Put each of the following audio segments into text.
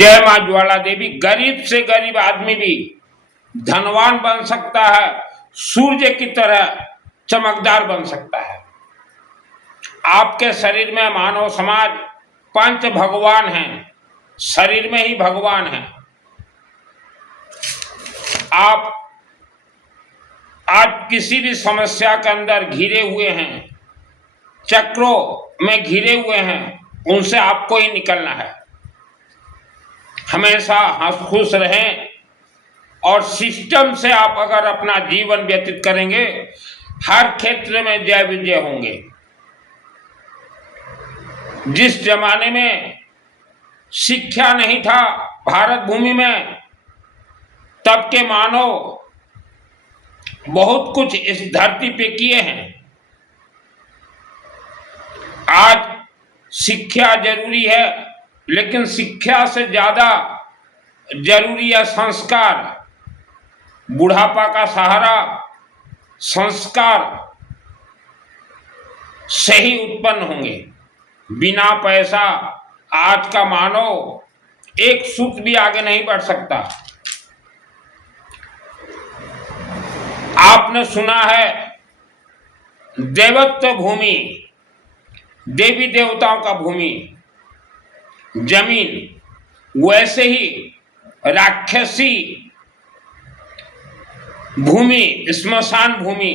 जय मां ज्वाला देवी। गरीब से गरीब आदमी भी धनवान बन सकता है, सूर्य की तरह चमकदार बन सकता है। आपके शरीर में मानव समाज पंच भगवान हैं, शरीर में ही भगवान हैं। आप आज किसी भी समस्या के अंदर घिरे हुए हैं, चक्रों में घिरे हुए हैं, उनसे आपको ही निकलना है। हमेशा हंस खुश रहें और सिस्टम से आप अगर अपना जीवन व्यतीत करेंगे, हर क्षेत्र में जय विजय होंगे। जिस जमाने में शिक्षा नहीं था भारत भूमि में, तब के मानव बहुत कुछ इस धरती पे किए हैं। आज शिक्षा जरूरी है, लेकिन शिक्षा से ज्यादा जरूरी है संस्कार। बुढ़ापा का सहारा संस्कार से ही उत्पन्न होंगे। बिना पैसा आज का मानव एक सूत भी आगे नहीं बढ़ सकता। आपने सुना है देवत्व भूमि, देवी देवताओं का भूमि जमीन, वैसे ही राक्षसी भूमि श्मशान भूमि,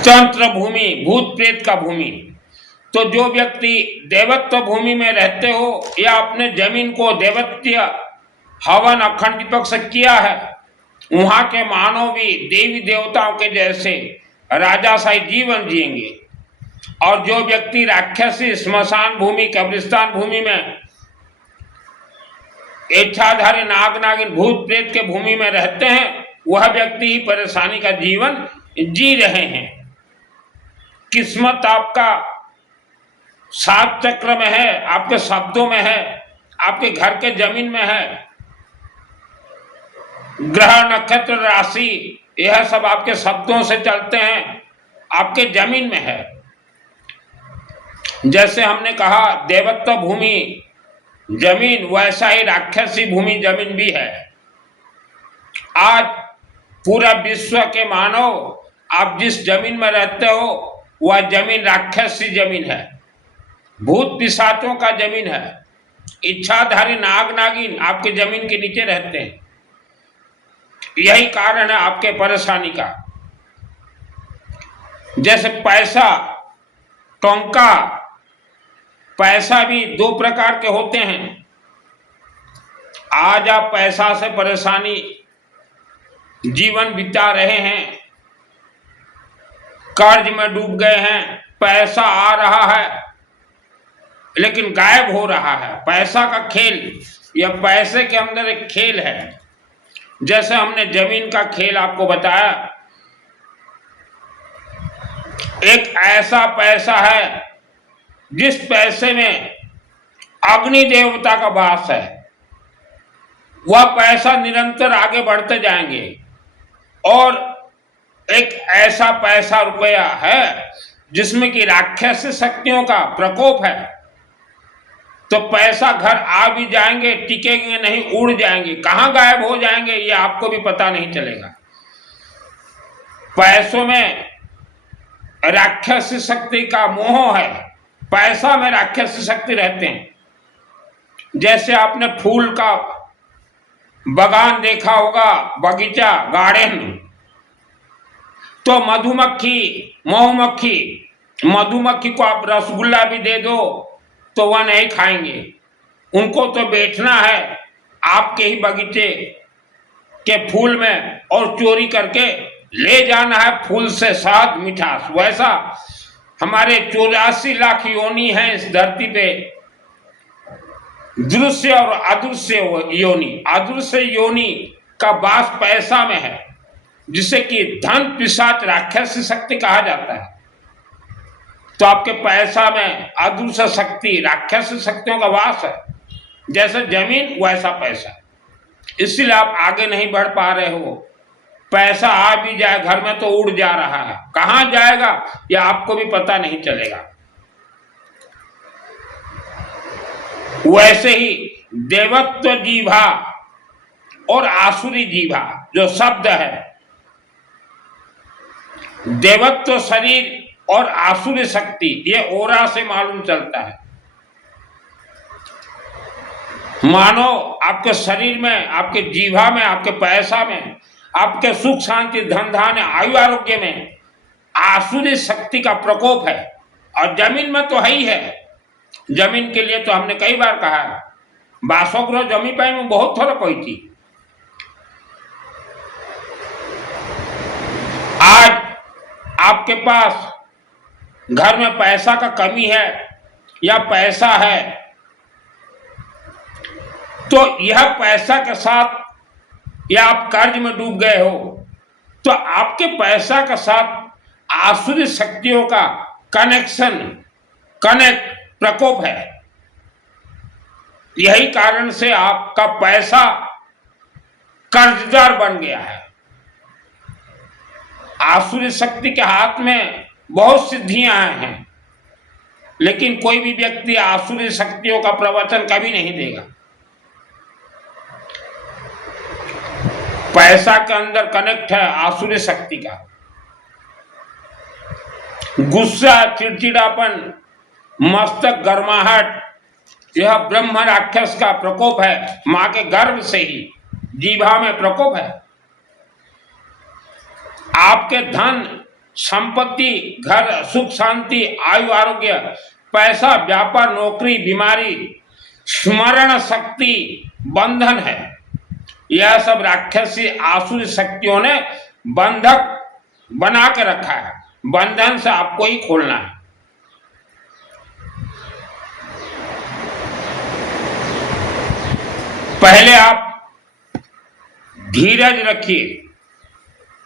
तंत्र भूमि, भूत प्रेत का भूमि। तो जो व्यक्ति देवत्व भूमि में रहते हो या अपने जमीन को देवत्व हवन अखंड दीपक से किया है, वहां के मानव भी देवी देवताओं के जैसे राजाशाही जीवन जिएंगे। और जो व्यक्ति राक्षसी श्मशान भूमि, कब्रिस्तान भूमि में, इच्छाधारी नाग नागिन भूत प्रेत के भूमि में रहते हैं, वह व्यक्ति ही परेशानी का जीवन जी रहे हैं। किस्मत आपका सात चक्र में है, आपके शब्दों में है, आपके घर के जमीन में है। ग्रह नक्षत्र राशि यह सब आपके शब्दों से चलते हैं, आपके जमीन में है। जैसे हमने कहा देवत्व भूमि जमीन, वैसा ही राक्षसी भूमि जमीन भी है। आज पूरा विश्व के मानव, आप जिस जमीन में रहते हो वह जमीन राक्षसी जमीन है, भूत पिशाचों का जमीन है। इच्छाधारी नाग नागिन आपके जमीन के नीचे रहते हैं। यही कारण है आपके परेशानी का। जैसे पैसा, टोंका, पैसा भी दो प्रकार के होते हैं। आज आप पैसा से परेशानी जीवन बिता रहे हैं, कर्ज में डूब गए हैं, पैसा आ रहा है लेकिन गायब हो रहा है। पैसा का खेल, यह पैसे के अंदर एक खेल है। जैसे हमने जमीन का खेल आपको बताया, एक ऐसा पैसा है जिस पैसे में अग्नि देवता का वास है। वह पैसा निरंतर आगे बढ़ते जाएंगे। और एक ऐसा पैसा रुपया है जिसमें कि राक्षसी शक्तियों का प्रकोप है। तो पैसा घर आ भी जाएंगे, टिकेंगे नहीं, उड़ जाएंगे, कहां गायब हो जाएंगे ये आपको भी पता नहीं चलेगा। पैसों में राक्षसी शक्ति का मोह है, पैसा में राक्षसी शक्ति रहते हैं। जैसे आपने फूल का बगान देखा होगा, बगीचा, गार्डन, तो मधुमक्खी, मधुमक्खी, मधुमक्खी को आप रसगुल्ला भी दे दो तो वह नहीं खाएंगे। उनको तो बैठना है आपके ही बगीचे के फूल में और चोरी करके ले जाना है फूल से शहद मिठास। वैसा हमारे 84 लाख योनि है इस धरती पे, दृश्य और अदृश्य योनि। अदृश्य योनि का वास पैसा में है, जिसे कि धन पिशाच राक्षसी शक्ति कहा जाता है। तो आपके पैसा में अदृश्य शक्ति, राक्षसी शक्तियों का वास है। जैसे जमीन वैसा पैसा, इसलिए आप आगे नहीं बढ़ पा रहे हो। पैसा आ भी जाए घर में तो उड़ जा रहा है, कहां जाएगा यह आपको भी पता नहीं चलेगा। वैसे ही देवत्व जीवा और आसुरी जीवा जो शब्द है, देवत्व शरीर और आसुरी शक्ति, ये ओरा से मालूम चलता है। मानो आपके शरीर में, आपके जीवा में, आपके पैसा में, आपके सुख शांति धन धान्य आयु आरोग्य में आसुरी शक्ति का प्रकोप है। और जमीन में तो है ही है। जमीन के लिए तो हमने कई बार कहा है, बासोग्रह जमी पाई में बहुत थोड़ा कोई थी। आज आपके पास घर में पैसा का कमी है या पैसा है, तो यह पैसा के साथ या आप कर्ज में डूब गए हो, तो आपके पैसा के साथ आसुरी शक्तियों का कनेक्ट प्रकोप है। यही कारण से आपका पैसा कर्जदार बन गया है। आसुरी शक्ति के हाथ में बहुत सिद्धियां हैं, लेकिन कोई भी व्यक्ति आसुरी शक्तियों का प्रवचन कभी नहीं देगा। पैसा के अंदर कनेक्ट है आसुरी शक्ति का। गुस्सा, चिड़चिड़ापन, मस्तक गर्माहट, यह ब्रह्म राक्षस का प्रकोप है। मां के गर्भ से ही जीवा में प्रकोप है। आपके धन संपत्ति, घर, सुख शांति, आयु आरोग्य, पैसा, व्यापार, नौकरी, बीमारी, स्मरण शक्ति बंधन है। यह सब राक्षसी आसुरी शक्तियों ने बंधक बना के रखा है। बंधन से आपको ही खोलना है। पहले आप धीरज रखिए।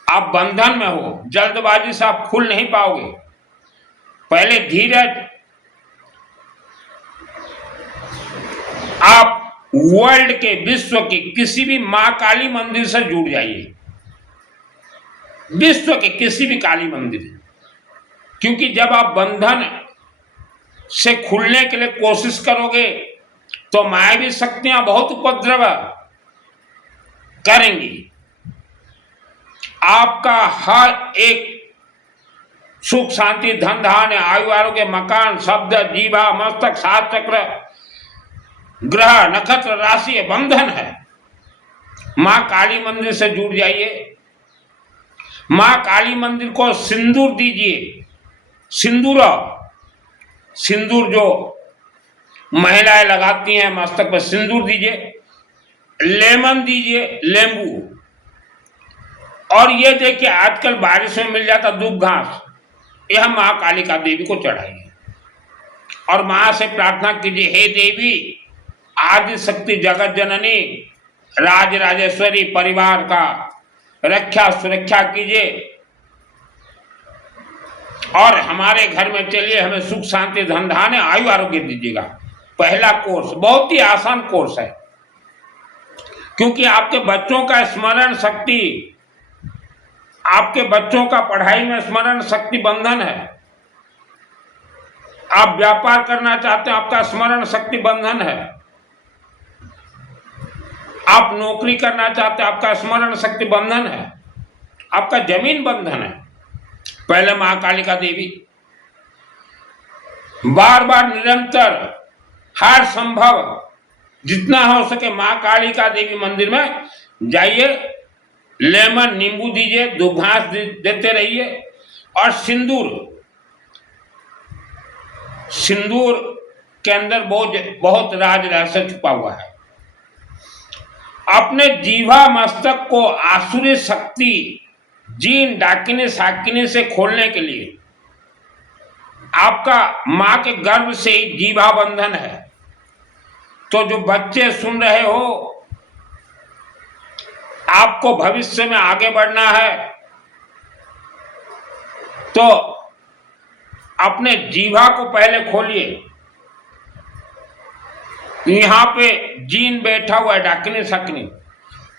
आप बंधन में हो, जल्दबाजी से आप खुल नहीं पाओगे। पहले धीरज। आप वर्ल्ड के, विश्व के किसी भी मां काली मंदिर से जुड़ जाइए। विश्व के किसी भी काली मंदिर, क्योंकि जब आप बंधन से खुलने के लिए कोशिश करोगे तो मायावी शक्तियां बहुत उपद्रव करेंगी। आपका हर एक सुख शांति धन धान्य आयु आरोग्य मकान शब्द जीवा मस्तक सात चक्र ग्रह नक्षत्र राशि बंधन है। मां काली मंदिर से जुड़ जाइए। मां काली मंदिर को सिंदूर दीजिए। सिंदूर जो महिलाएं लगाती हैं मस्तक पर, सिंदूर दीजिए। लेमन दीजिए, लेंबू। और ये देखिए आजकल बारिश में मिल जाता दूब घास, यह मां कालिका देवी को चढ़ाइए और मां से प्रार्थना कीजिए, हे देवी आदि शक्ति जगत जननी राज राजेश्वरी, परिवार का रक्षा सुरक्षा कीजिए और हमारे घर में चलिए, हमें सुख शांति धन धान्य आयु आरोग्य दीजिएगा। पहला कोर्स बहुत ही आसान कोर्स है, क्योंकि आपके बच्चों का स्मरण शक्ति, आपके बच्चों का पढ़ाई में स्मरण शक्ति बंधन है। आप व्यापार करना चाहते हैं, आपका स्मरण शक्ति बंधन है। आप नौकरी करना चाहते हैं, आपका स्मरण शक्ति बंधन है। आपका जमीन बंधन है। पहले मां कालिका देवी बार बार निरंतर हर संभव जितना हो सके मां कालिका देवी मंदिर में जाइए। लेमन नींबू दीजिए, दूब घास देते रहिए और सिंदूर के अंदर बहुत राज रहस्य छुपा हुआ है। अपने जीवा मस्तक को आसुरी शक्ति जीन डाकिनी साकिनी से खोलने के लिए आपका मां के गर्भ से ही जीवा बंधन है। तो जो बच्चे सुन रहे हो, आपको भविष्य में आगे बढ़ना है तो अपने जीवा को पहले खोलिए। यहां पे जीन बैठा हुआ है डाकिनी साकिनी,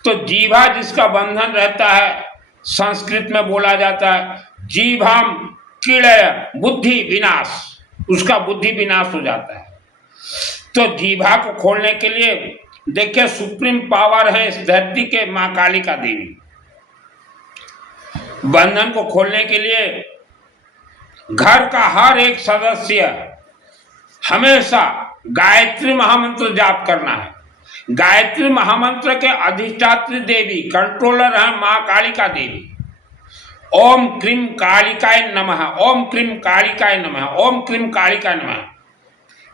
तो जीवा जिसका बंधन रहता है, संस्कृत में बोला जाता है जीवाम कीड़य बुद्धि विनाश, उसका बुद्धि विनाश हो जाता है। तो जीभा को खोलने के लिए देखिए सुप्रीम पावर है इस धरती के मां कालिका देवी। बंधन को खोलने के लिए घर का हर एक सदस्य हमेशा गायत्री महामंत्र जाप करना है। गायत्री महामंत्र के अधिष्ठात्री देवी कंट्रोलर है मां कालिका देवी। ओम क्रीम कालिकाय नमः, ओम क्रीम कालिकाय नमः, ओम क्रीम कालिकाय नमः।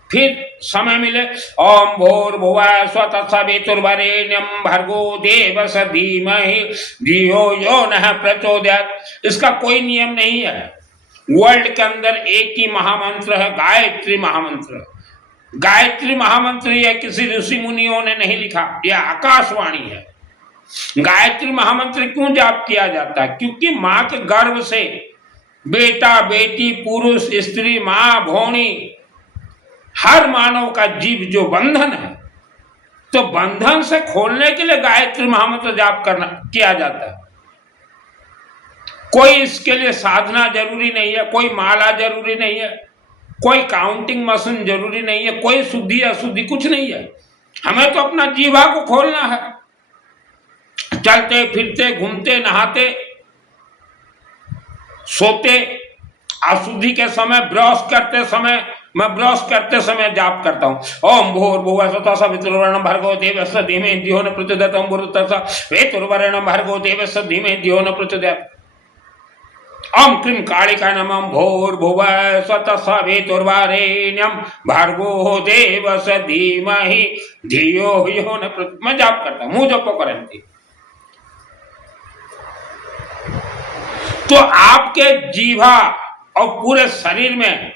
फिर समय मिले ओम भूर्भुवः स्वः तत्सवितुर्वरेण्यं भर्गो देवस्य धीमहि धियो यो नः प्रचोदयात्। इसका कोई नियम नहीं है। वर्ल्ड के अंदर एक ही महामंत्र है, गायत्री महामंत्र। गायत्री महामंत्र यह किसी ऋषि मुनियों ने नहीं लिखा, यह आकाशवाणी है। गायत्री महामंत्र क्यों जाप किया जाता है? क्योंकि मां के गर्भ से बेटा बेटी पुरुष स्त्री मां भौणी हर मानव का जीव जो बंधन है, तो बंधन से खोलने के लिए गायत्री महामंत्र जाप करना किया जाता है। कोई इसके लिए साधना जरूरी नहीं है, कोई माला जरूरी नहीं है, कोई काउंटिंग मशीन जरूरी नहीं है, कोई शुद्धि अशुद्धि कुछ नहीं है। हमें तो अपना जीवा को खोलना है। चलते फिरते घूमते नहाते सोते अशुद्धि के समय ब्रश करते समय, मैं ब्रश करते समय जाप करता हूँ ओम भूर्भुवः स्वः तत्सवितुर्वरेण्यं भर्गो देवस्य धीमहि धियो न प्रचोदयात्। ओम भूर्भुवः स्वः तत्सवितुर्वरेण्यं भर्गो देवस्य धीमहि धियो न प्रचोदयात्। ओम क्रीम कालिकाय नमः। भूर्भुवः स्वः तत्सवितुर्वरेण्यं भर्गो देवस्य धीमहि धियो यो न प्रचोदयात्। मैं जाप करता हूँ, मुंह जपो करंती। तो आपके जीवा और पूरे शरीर में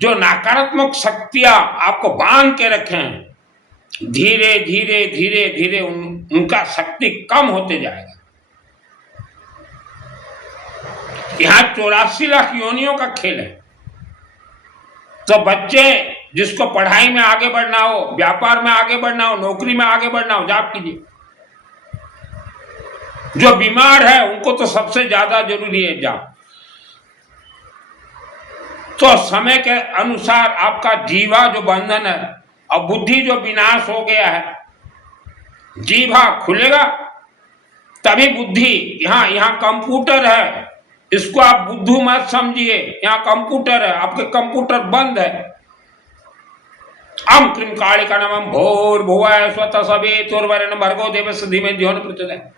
जो नकारात्मक शक्तियां आपको बांध के रखे हैं, धीरे धीरे धीरे धीरे उनका शक्ति कम होते जाएगा। यहां 84 लाख योनियों का खेल है। तो बच्चे जिसको पढ़ाई में आगे बढ़ना हो, व्यापार में आगे बढ़ना हो, नौकरी में आगे बढ़ना हो, जाप कीजिए। जो बीमार है उनको तो सबसे ज्यादा जरूरी है जाप। तो समय के अनुसार आपका जीवा जो बंधन है और बुद्धि जो विनाश हो गया है, जीवा खुलेगा तभी बुद्धि। यहाँ कंप्यूटर है, इसको आप बुद्धू मत समझिए। यहाँ कंप्यूटर है, आपके कंप्यूटर बंद है। ओम क्रीम कालिकाय नमः। भूर्भुवः स्वः तत्सवितुर्वरेण्यं भर्गो देवस्य धीमहि धियो न प्रचोदयात्।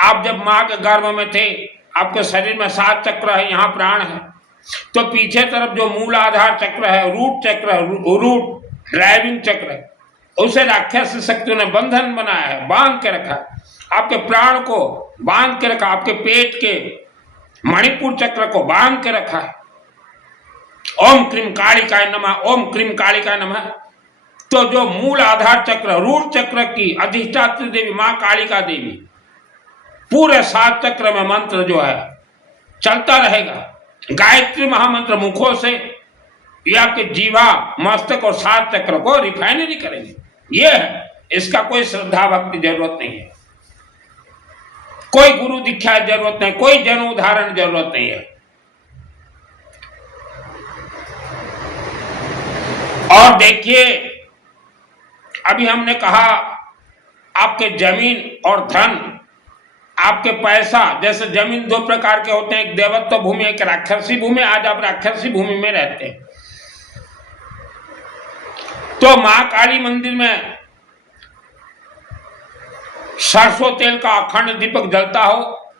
आप जब मां के गर्भ में थे, आपके शरीर में 7 चक्र है, यहाँ प्राण है। तो पीछे तरफ जो मूल आधार चक्र है, रूट चक्र है, रूट ड्राइविंग चक्र है, उसे राक्षस शक्तियों ने बंधन बनाया है, बांध के रखा है। आपके प्राण को बांध के रखा, आपके पेट के मणिपुर चक्र को बांध के रखा है। ओम क्रीम कालिकाय नमः, ओम क्रीम कालिकाय नमः। तो जो मूल आधार चक्र, रूट चक्र की अधिष्ठात्री देवी मां कालिका देवी, पूरे 7 चक्र में मंत्र जो है चलता रहेगा। गायत्री महामंत्र मुखों से या कि जीवा मस्तक और 7 चक्र को रिफाइनरी करेंगे। ये है, इसका कोई श्रद्धा भक्ति जरूरत नहीं है, कोई गुरु दीक्षा जरूरत नहीं, कोई जन उदाहरण जरूरत नहीं है। और देखिए, अभी हमने कहा आपके जमीन और धन, आपके पैसा, जैसे जमीन 2 प्रकार के होते हैं, एक देवत्व भूमि, एक राक्षसी भूमि। आज आप राक्षसी भूमि में रहते हैं। तो मां काली मंदिर में सरसों तेल का अखंड दीपक जलता हो,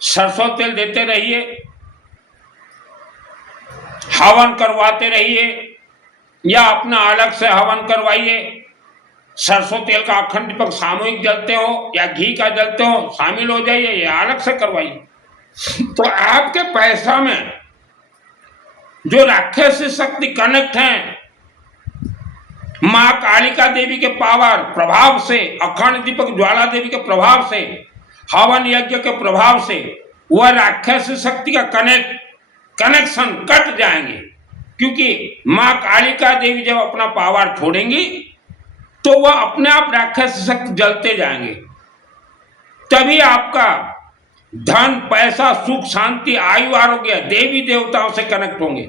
सरसों तेल देते रहिए, हवन करवाते रहिए या अपना अलग से हवन करवाइए। सरसों तेल का अखंड दीपक सामूहिक जलते हो या घी का जलते हो, शामिल हो जाइए या अलग से करवाइए। तो आपके पैसा में जो राक्षसी शक्ति कनेक्ट है, मां कालिका देवी के पावर प्रभाव से, अखंड दीपक ज्वाला देवी के प्रभाव से, हवन यज्ञ के प्रभाव से, वह राक्षसी शक्ति का कनेक्शन कट जाएंगे। क्योंकि मां कालिका देवी जब अपना पावर छोड़ेंगी तो वह अपने आप राक्षस शक्ति जलते जाएंगे। तभी आपका धन, पैसा, सुख, शांति, आयु, आरोग्य देवी देवताओं से कनेक्ट होंगे।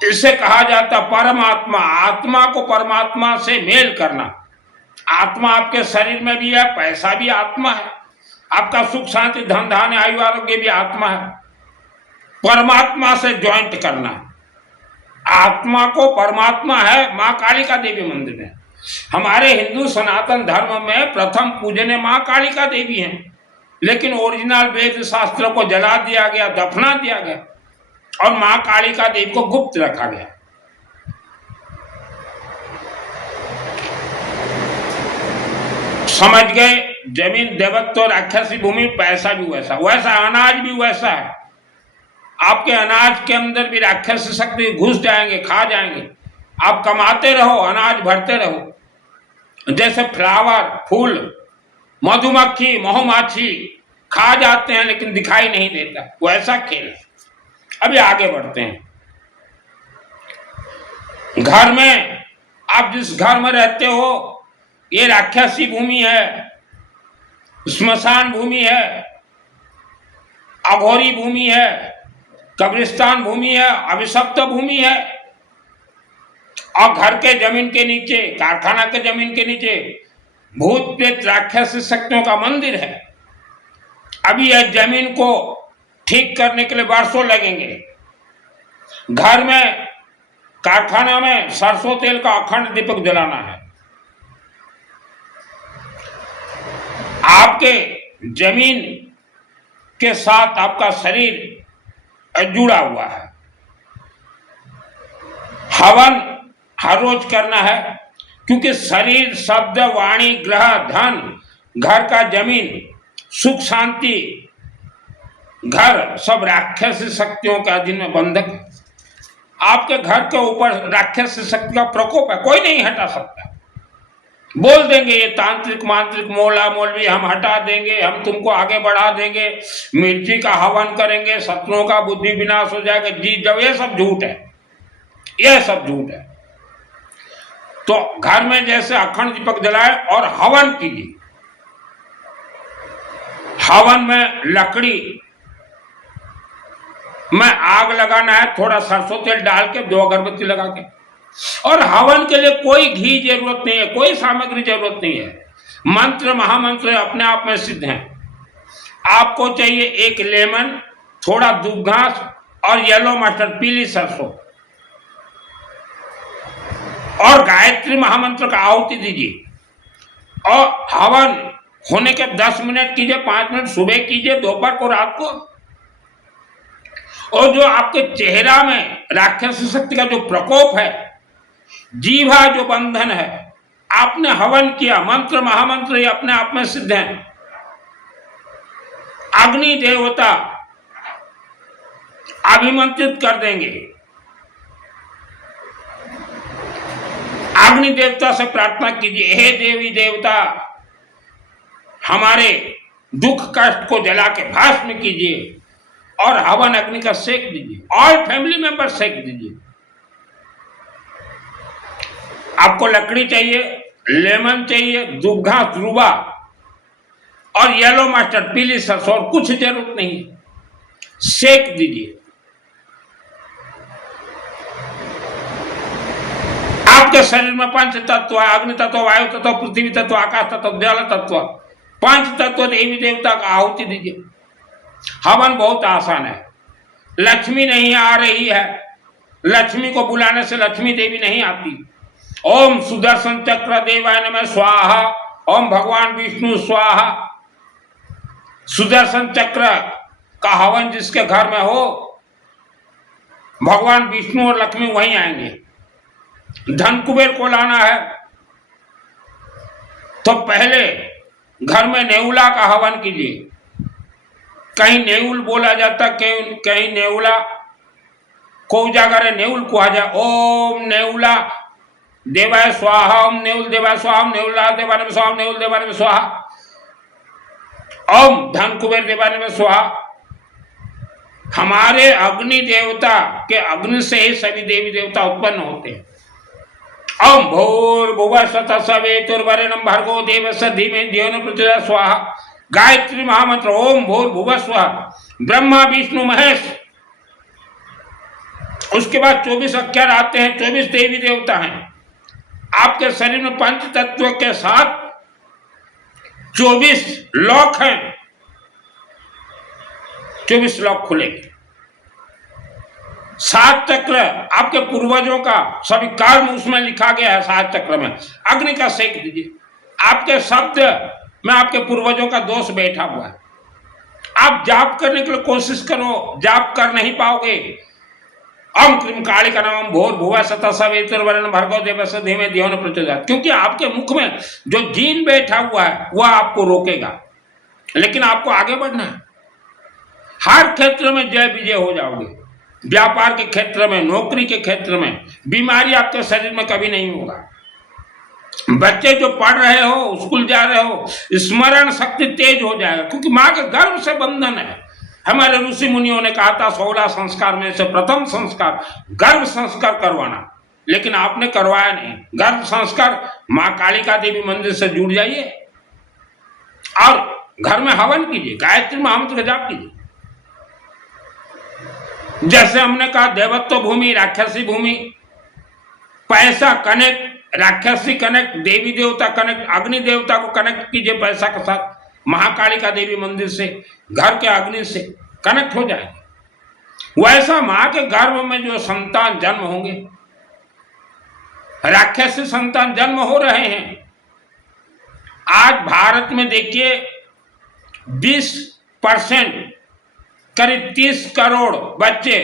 इसे कहा जाता परमात्मा। आत्मा को परमात्मा से मेल करना। आत्मा आपके शरीर में भी है, पैसा भी आत्मा है, आपका सुख शांति धन धान्य आयु आरोग्य भी आत्मा है। परमात्मा से ज्वाइंट करना। आत्मा को परमात्मा है माँ कालिका देवी मंदिर में। हमारे हिंदू सनातन धर्म में प्रथम पूजनीय माँ कालिका देवी हैं, लेकिन ओरिजिनल वेद शास्त्रों को जला दिया गया, दफना दिया गया और माँ कालिका देवी को गुप्त रखा गया। समझ गए? जमीन देवत्व, राक्षसी भूमि, पैसा भी वैसा, वैसा अनाज भी वैसा है। आपके अनाज के अंदर भी राक्षसी शक्ति घुस जाएंगे, खा जाएंगे। आप कमाते रहो, अनाज भरते रहो। जैसे फ्लावर, फूल, मधुमक्खी, महुमाछी खा जाते हैं लेकिन दिखाई नहीं देता, वैसा खेल। अभी आगे बढ़ते हैं। घर में, आप जिस घर में रहते हो ये राक्षसी भूमि है, स्मशान भूमि है, अघोरी भूमि है, कब्रिस्तान भूमि है, अभिशप्त भूमि है। और घर के जमीन के नीचे, कारखाना के जमीन के नीचे भूत प्रेत राक्षसी शक्तियों का मंदिर है। अभी यह जमीन को ठीक करने के लिए वर्षों लगेंगे। घर में, कारखाना में सरसों तेल का अखंड दीपक जलाना है। आपके जमीन के साथ आपका शरीर जुड़ा हुआ है। हवन हर रोज करना है, क्योंकि शरीर, शब्द, वाणी, ग्रह, धन, घर का जमीन, सुख शांति, घर सब राक्षसी शक्तियों के अधीन में बंधक है। आपके घर के ऊपर राक्षसी शक्ति का प्रकोप है, कोई नहीं हटा सकता। बोल देंगे ये तांत्रिक मांत्रिक मौला मौलवी हम हटा देंगे, हम तुमको आगे बढ़ा देंगे, मिर्ची का हवन करेंगे, शत्रुओं का बुद्धि विनाश हो जाएगा, जीत जाओ, ये सब झूठ है, ये सब झूठ है। तो घर में जैसे अखंड दीपक जलाए और हवन कीजिए। हवन में लकड़ी में आग लगाना है, थोड़ा सरसों तेल डाल के, 2 अगरबत्ती लगा के। और हवन के लिए कोई घी जरूरत नहीं है, कोई सामग्री जरूरत नहीं है। मंत्र महामंत्र अपने आप में सिद्ध हैं। आपको चाहिए 1 लेमन, थोड़ा दूब घास और येलो मस्टर्ड, पीली सरसों, और गायत्री महामंत्र का आहुति दीजिए। और हवन होने के 10 मिनट कीजिए, 5 मिनट सुबह कीजिए, दोपहर को, रात को। और जो आपके चेहरा में राक्षसी शक्ति का जो प्रकोप है, जीवा जो बंधन है, आपने हवन किया, मंत्र महामंत्र ये अपने आप में सिद्ध हैं। अग्नि देवता अभिमंत्रित कर देंगे। अग्नि देवता से प्रार्थना कीजिए, हे देवी देवता हमारे दुख कष्ट को जला के भस्म कीजिए, और हवन अग्नि का सेक दीजिए। ऑल फैमिली मेंबर सेक दीजिए। आपको लकड़ी चाहिए, लेमन चाहिए, दुबघा ध्रुवा और येलो मस्टर्ड, पीली सरसों, और कुछ जरूरत नहीं, सेक दीजिए। आपके शरीर में 5 तत्व है, अग्नि तत्व, वायु तत्व, पृथ्वी तत्व, आकाश तत्व, जल तत्व, 5 तत्व देवी देवता का आहुति दीजिए। हवन बहुत आसान है। लक्ष्मी नहीं आ रही है, लक्ष्मी को बुलाने से लक्ष्मी देवी नहीं आती। ओम सुदर्शन चक्र देवाय नमः स्वाहा, ओम भगवान विष्णु स्वाहा। सुदर्शन चक्र का हवन जिसके घर में हो, भगवान विष्णु और लक्ष्मी वहीं आएंगे। धन कुबेर को लाना है तो पहले घर में नेउला का हवन कीजिए। कहीं नेउल बोला जाता, कहीं नेउला को उजागर नेउल को आ जाए। ओम नेउला देवाय स्वाहा, ओम नेउल देवाय स्वाहा, ओम नेउला देवाय नमः स्वाहा, ओम नेउल देवाय नमः स्वाहा, ओम धन कुबेर देवाय नमः स्वाहा। हमारे अग्नि देवता के अग्नि से ही सभी देवी देवता उत्पन्न होते हैं। ओम भूर्भुवः स्वतः सवितुर्वरेण्यं भर्गो देवस्य धीमहि धियो न प्रचोदयात् स्वाहा। गायत्री महामंत्र ओम भूर्भुवः स्वः। ब्रह्मा विष्णु महेश उसके बाद 24 अक्षर आते हैं, 24 देवी देवता हैं। आपके शरीर में पंच तत्व के साथ 24 लॉक हैं, 24 लॉक खुलेंगे। 7 चक्र आपके पूर्वजों का सभी कर्म उसमें लिखा गया है। 7 चक्र में अग्नि का सेक दीजिए, आपके शब्द में आपके पूर्वजों का दोष बैठा हुआ है। आप जाप करने के लिए कोशिश करो, जाप कर नहीं पाओगे। ओम क्रीम काली का नाम भोर भुवा सता सवेतुर्वरेण्यं भर्गो देवस्य धीमहि धियो न प्रचोदयात्। क्योंकि आपके मुख में जो जीन बैठा हुआ है वह आपको रोकेगा, लेकिन आपको आगे बढ़ना है। हर क्षेत्र में जय विजय हो जाओगे। व्यापार के क्षेत्र में, नौकरी के क्षेत्र में, बीमारी आपके शरीर में कभी नहीं होगा। बच्चे जो पढ़ रहे हो, स्कूल जा रहे हो, स्मरण शक्ति तेज हो जाएगा, क्योंकि माँ के गर्भ से बंधन है। हमारे ऋषि मुनियों ने कहा था 16 संस्कार में से प्रथम संस्कार गर्भ संस्कार करवाना, लेकिन आपने करवाया नहीं। गर्भ संस्कार माँ कालिका देवी मंदिर से जुड़ जाइए और घर में हवन कीजिए, गायत्री महामंत्र का जाप कीजिए। जैसे हमने कहा देवत्व भूमि, राक्षसी भूमि, पैसा कनेक्ट, राक्षसी कनेक्ट, देवी देवता कनेक्ट, अग्नि देवता को कनेक्ट कीजिए पैसा के साथ। महाकालिका देवी मंदिर से, घर के अग्नि से कनेक्ट हो जाएंगे। वैसा मां के गर्भ में जो संतान जन्म होंगे, राक्षसी संतान जन्म हो रहे हैं। आज भारत में देखिए 20% करीब 30 करोड़ बच्चे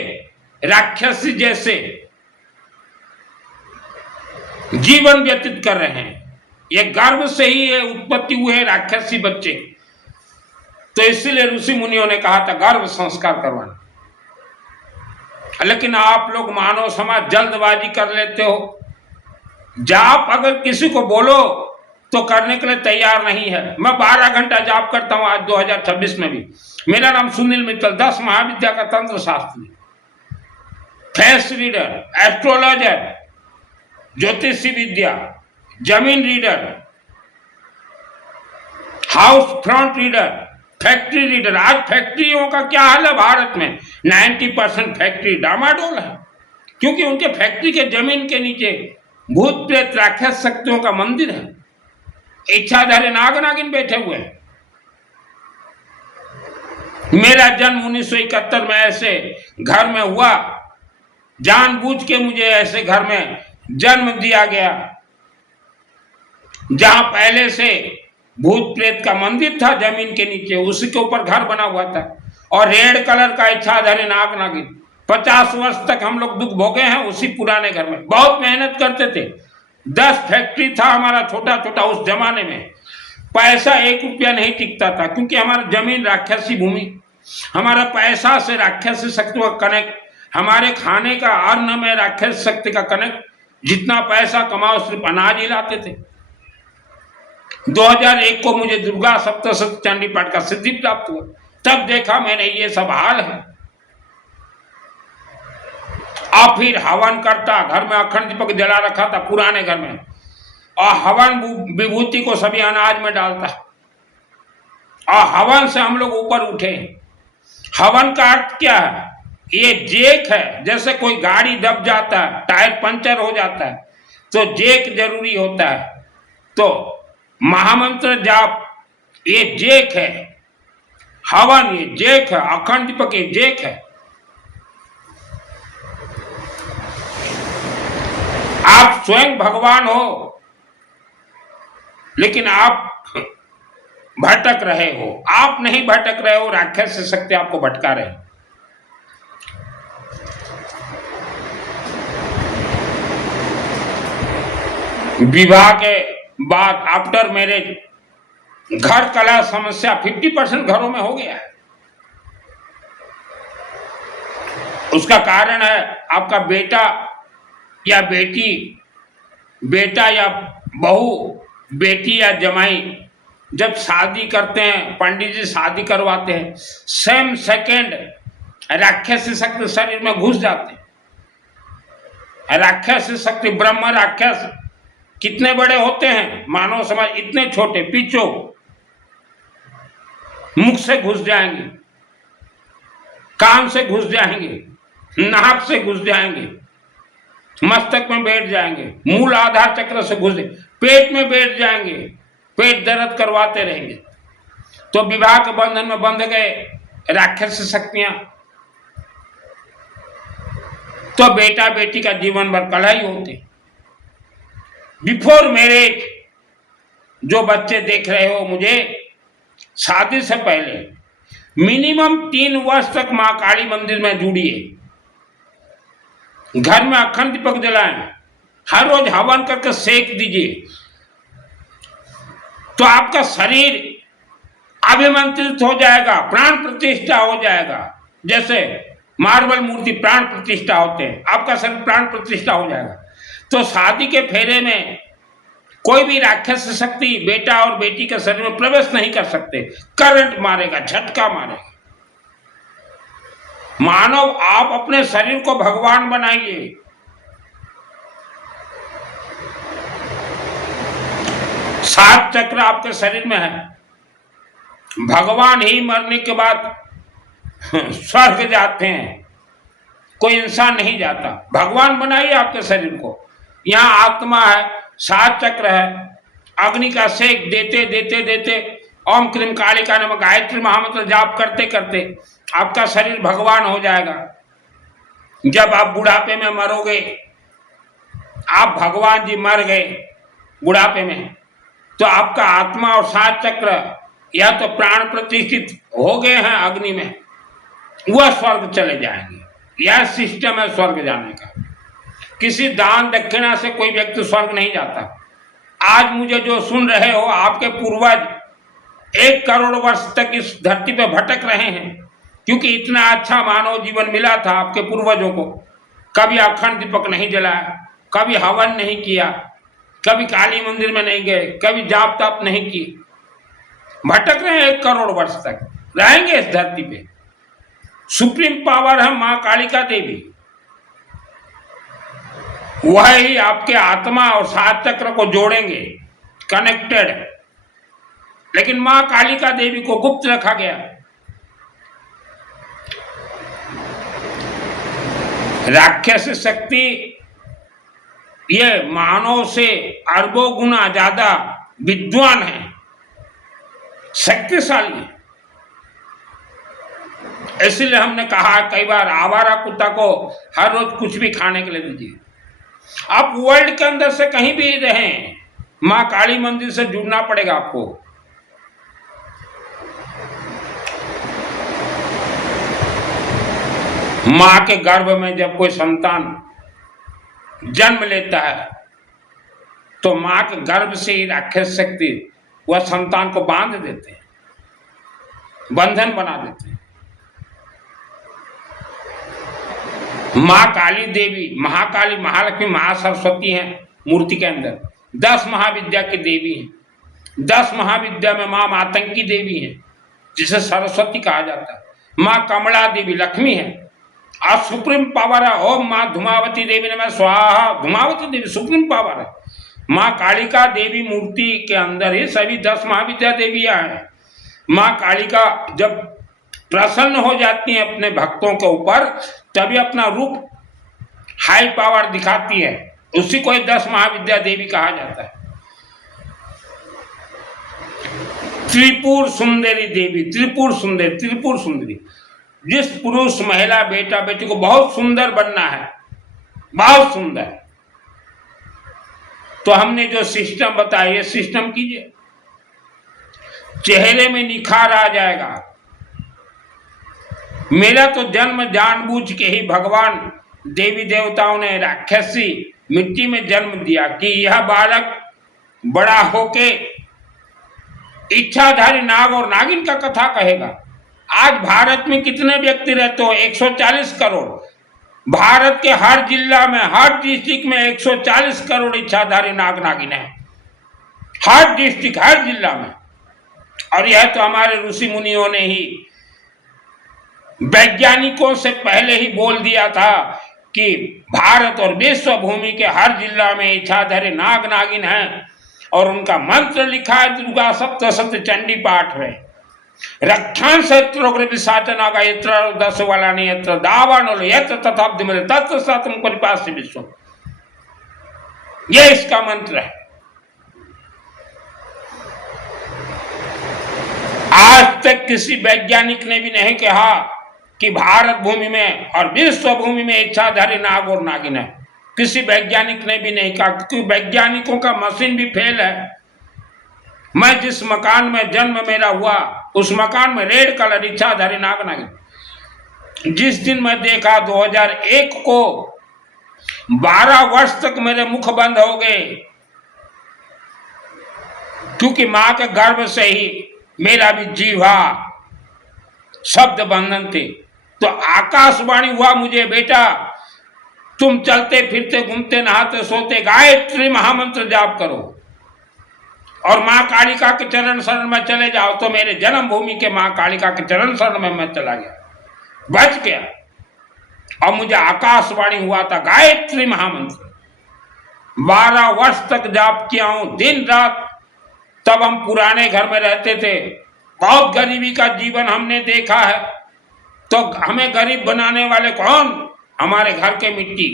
राक्षसी जैसे जीवन व्यतीत कर रहे हैं। ये गर्भ से ही ये उत्पत्ति हुए राक्षसी बच्चे। तो इसीलिए ऋषि मुनियों ने कहा था गर्भ संस्कार करवाना। लेकिन आप लोग मानव समाज जल्दबाजी कर लेते हो। जाप अगर किसी को बोलो तो करने के लिए तैयार नहीं है। मैं 12 घंटा जाप करता हूं आज 2026 में भी। मेरा नाम सुनील मित्तल, 10 महाविद्या का तंत्र शास्त्री, फेस रीडर, एस्ट्रोलॉजर, ज्योतिषी विद्या, जमीन reader, house front reader, factory reader. आज फैक्ट्रियों का क्या हाल है भारत में? 90% फैक्ट्री डामाडोल है, क्योंकि उनके फैक्ट्री के जमीन के नीचे भूत प्रेत राक्षस शक्तियों का मंदिर है। इच्छाधारी नाग नागिन बैठे हुए हैं। मेरा जन्म 1971 में ऐसे घर में हुआ। जानबूझ के मुझे ऐसे घर में जन्म दिया गया जहां पहले से भूत प्रेत का मंदिर था जमीन के नीचे, उसी के ऊपर घर बना हुआ था। और रेड कलर का इच्छाधारी नाग नागिन। 50 वर्ष तक हम लोग दुख भोगे हैं उसी पुराने घर में। बहुत मेहनत करते थे। 10 फैक्ट्री था हमारा छोटा छोटा उस जमाने में। पैसा 1 रुपया नहीं टिकता था, क्योंकि हमारा जमीन राक्षसी भूमि, हमारा पैसा से राक्षसी शक्ति का कनेक्ट, हमारे खाने का अन्न में राक्षस शक्ति का कनेक्ट। जितना पैसा कमाओ सिर्फ अनाज ही लाते थे। 2001 को मुझे दुर्गा सप्तशती चंडी पाठ का सिद्धि प्राप्त हुआ। तब देखा मैंने ये सब हाल है। और फिर हवन करता, घर में अखंड दीपक जला रखा था पुराने घर में, और हवन विभूति को सभी अनाज में डालता, और हवन से हम लोग ऊपर उठे। हवन का अर्थ क्या है? ये जेक है। जैसे कोई गाड़ी दब जाता है, टायर पंचर हो जाता है, तो जेक जरूरी होता है। तो महामंत्र जाप ये जेक है, हवन ये जेक है, अखंड दीपक ये जेक है। आप स्वयं भगवान हो, लेकिन आप भटक रहे हो। आप नहीं भटक रहे हो, राक्षस शक्ति आपको भटका रहे हो। विवाह के बाद आफ्टर मैरिज घर कलह समस्या 50% घरों में हो गया है। उसका कारण है आपका बेटा या बेटी, बेटा या बहू, बेटी या जमाई जब शादी करते हैं, पंडित जी शादी करवाते हैं, सेम सेकेंड राक्षसी शक्ति शरीर में घुस जाते हैं। राक्षसी शक्ति, ब्रह्म राक्षस कितने बड़े होते हैं, मानव समाज इतने छोटे, पीछो मुख से घुस जाएंगे, कान से घुस जाएंगे, नाक से घुस जाएंगे, मस्तक में बैठ जाएंगे, मूल आधार चक्र से घुस पेट में बैठ जाएंगे, पेट दर्द करवाते रहेंगे। तो विवाह के बंधन में बंध गए राक्षस शक्तियां, तो बेटा बेटी का जीवन भर कलह होते। बिफोर मैरिज जो बच्चे देख रहे हो, मुझे शादी से पहले मिनिमम 3 वर्ष तक मां काली मंदिर में जुड़िए, घर में अखंड दीपक जलाएं, हर रोज हवन करके सेक दीजिए, तो आपका शरीर अभिमंत्रित हो जाएगा, प्राण प्रतिष्ठा हो जाएगा। जैसे मार्बल मूर्ति प्राण प्रतिष्ठा होते हैं, आपका शरीर प्राण प्रतिष्ठा हो जाएगा। तो शादी के फेरे में कोई भी राक्षस शक्ति बेटा और बेटी के शरीर में प्रवेश नहीं कर सकते, करंट मारेगा, झटका मारेगा। मानव, आप अपने शरीर को भगवान बनाइए। सात चक्र आपके शरीर में है। भगवान ही मरने के बाद स्वर्ग जाते हैं, कोई इंसान नहीं जाता। भगवान बनाइए आपके शरीर को। यहाँ आत्मा है, 7 चक्र है, अग्नि का सेक देते देते देते ओम क्रीम कालिका नमः गायत्री महामंत्र जाप करते करते आपका शरीर भगवान हो जाएगा। जब आप बुढ़ापे में मरोगे, आप भगवान जी मर गए बुढ़ापे में, तो आपका आत्मा और 7 चक्र या तो प्राण प्रतिष्ठित हो गए हैं अग्नि में, वह स्वर्ग चले जाएंगे। यह सिस्टम है स्वर्ग जाने का। किसी दान दक्षिणा से कोई व्यक्ति स्वर्ग नहीं जाता। आज मुझे जो सुन रहे हो, आपके पूर्वज 1 करोड़ वर्ष तक इस धरती पर भटक रहे हैं, क्योंकि इतना अच्छा मानव जीवन मिला था आपके पूर्वजों को। कभी अखंड दीपक नहीं जलाया, कभी हवन नहीं किया, कभी काली मंदिर में नहीं गए, कभी जाप ताप नहीं की, भटक रहे हैं 1 करोड़ वर्ष तक, रहेंगे इस धरती पे। सुप्रीम पावर है मां कालिका देवी, वह ही आपके आत्मा और 7 चक्र को जोड़ेंगे, कनेक्टेड। लेकिन मां कालिका देवी को गुप्त रखा गया। राक्षस शक्ति ये मानव से अरबों गुना ज्यादा विद्वान है, शक्तिशाली है। इसलिए हमने कहा कई बार, आवारा कुत्ता को हर रोज कुछ भी खाने के लिए दीजिए। आप वर्ल्ड के अंदर से कहीं भी रहें, मां काली मंदिर से जुड़ना पड़ेगा आपको। मां के गर्भ में जब कोई संतान जन्म लेता है, तो मां के गर्भ से ही राक्षस शक्ति वह संतान को बांध देते हैं, बंधन बना देते हैं। मां काली देवी, महाकाली, महालक्ष्मी, महासरस्वती हैं मूर्ति के अंदर। 10 महाविद्या की देवी हैं। 10 महाविद्या में मां मातंगी देवी है, जिसे सरस्वती कहा जाता है। मां कमला देवी लक्ष्मी है। और सुप्रीम पावर है ओम मां धूमावती देवी नमः स्वाहा। धूमावती देवी सुप्रीम पावर है। मां कालिका देवी मूर्ति के अंदर ही सभी 10 महाविद्या देवियां हैं। मां कालिका जब प्रसन्न हो जाती हैं अपने भक्तों के ऊपर, तभी अपना रूप हाई पावर दिखाती है, उसी को 10 महाविद्या देवी कहा जाता है। त्रिपुर सुंदरी देवी, त्रिपुर सुंदरी, त्रिपुर सुंदरी। जिस पुरुष महिला बेटा बेटी को बहुत सुंदर बनना है, बहुत सुंदर, तो हमने जो सिस्टम बताया, ये सिस्टम कीजिए, चेहरे में निखार आ जाएगा। मेरा तो जन्म जानबूझ के ही भगवान देवी देवताओं ने राक्षसी मिट्टी में जन्म दिया कि यह बालक बड़ा होके इच्छाधारी नाग और नागिन का कथा कहेगा। आज भारत में कितने व्यक्ति रहते हो? 140 करोड़। भारत के हर जिला में, हर डिस्ट्रिक्ट में 140 करोड़ इच्छाधारी नाग नागिन है, हर डिस्ट्रिक्ट, हर जिला में। और यह तो हमारे ऋषि मुनियों ने ही, वैज्ञानिकों से पहले ही बोल दिया था कि भारत और विश्व भूमि के हर जिला में इच्छाधारी नाग नागिन हैं, और उनका मंत्र लिखा है दुर्गा सप्तशती चंडी पाठ में। रक्षांश यत्रोग्र विसाचनागा यत्र दस वाला नहीं यत्र दावानोल यत्र तथाब्धि मिले तत्व सतम परिपास विश्व। ये इसका मंत्र है। आज तक किसी वैज्ञानिक ने भी नहीं कहा कि भारत भूमि में और विश्व भूमि में इच्छाधारी नाग और नागिन है। किसी वैज्ञानिक ने भी नहीं कहा, क्योंकि वैज्ञानिकों का मशीन भी फेल है। मैं जिस मकान में जन्म मेरा हुआ उस मकान में रेड कलर इच्छाधारी नाग नागिन। जिस दिन मैं देखा 2001 को 12 वर्ष तक मेरे मुख बंद हो गए, क्योंकि मां के गर्भ से ही मेरा भी जीवा शब्द बंधन थे। तो आकाशवाणी हुआ मुझे, बेटा तुम चलते फिरते घूमते नहाते सोते गायत्री महामंत्र जाप करो और मां कालिका के चरण शरण में चले जाओ। तो मेरे जन्मभूमि के मां कालिका के चरण शरण में मैं चला गया, बच गया। और मुझे आकाशवाणी हुआ था गायत्री महामंत्र, 12 वर्ष तक जाप किया हूं दिन रात। तब हम पुराने घर में रहते थे, बहुत गरीबी का जीवन हमने देखा है। तो हमें गरीब बनाने वाले कौन? हमारे घर के मिट्टी।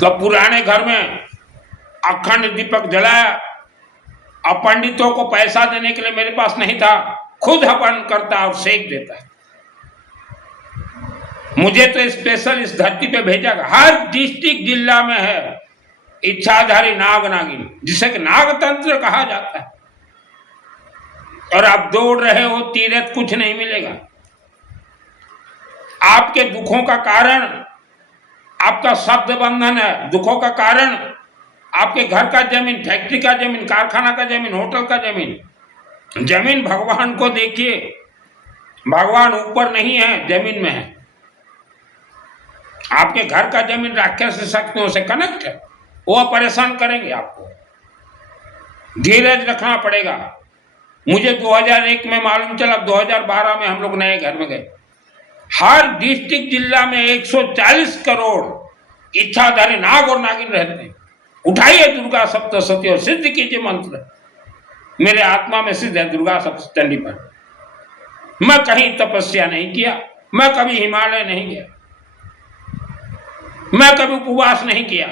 तो पुराने घर में अखंड दीपक जलाया और पंडितों को पैसा देने के लिए मेरे पास नहीं था, खुद हवन करता और सेक देता। मुझे तो स्पेशल इस धरती पे भेजा गया। हर डिस्ट्रिक्ट जिला में है इच्छाधारी नाग नागिन, जिसे कि नागतंत्र कहा जाता है। और आप दौड़ रहे हो तीरथ, कुछ नहीं मिलेगा। आपके दुखों का कारण आपका शब्द बंधन है। दुखों का कारण आपके घर का जमीन, फैक्ट्री का जमीन, कारखाना का जमीन, होटल का जमीन। जमीन भगवान को देखिए, भगवान ऊपर नहीं है, जमीन में है। आपके घर का जमीन राक्षस शक्तियों से कनेक्ट है, वो परेशान करेंगे आपको। धीरज रखना पड़ेगा। मुझे 2001 में मालूम चला, 2012 में हम लोग नए घर में गए। हर डिस्ट्रिक्ट जिला में 140 करोड़ इच्छाधारी नाग और नागिन रहते हैं। उठाइए दुर्गा सप्तशती और सिद्ध कीजिए मंत्र। मेरे आत्मा में सिद्ध है दुर्गा सप्तशती पर। मैं कहीं तपस्या नहीं किया, मैं कभी हिमालय नहीं गया, मैं कभी उपवास नहीं किया।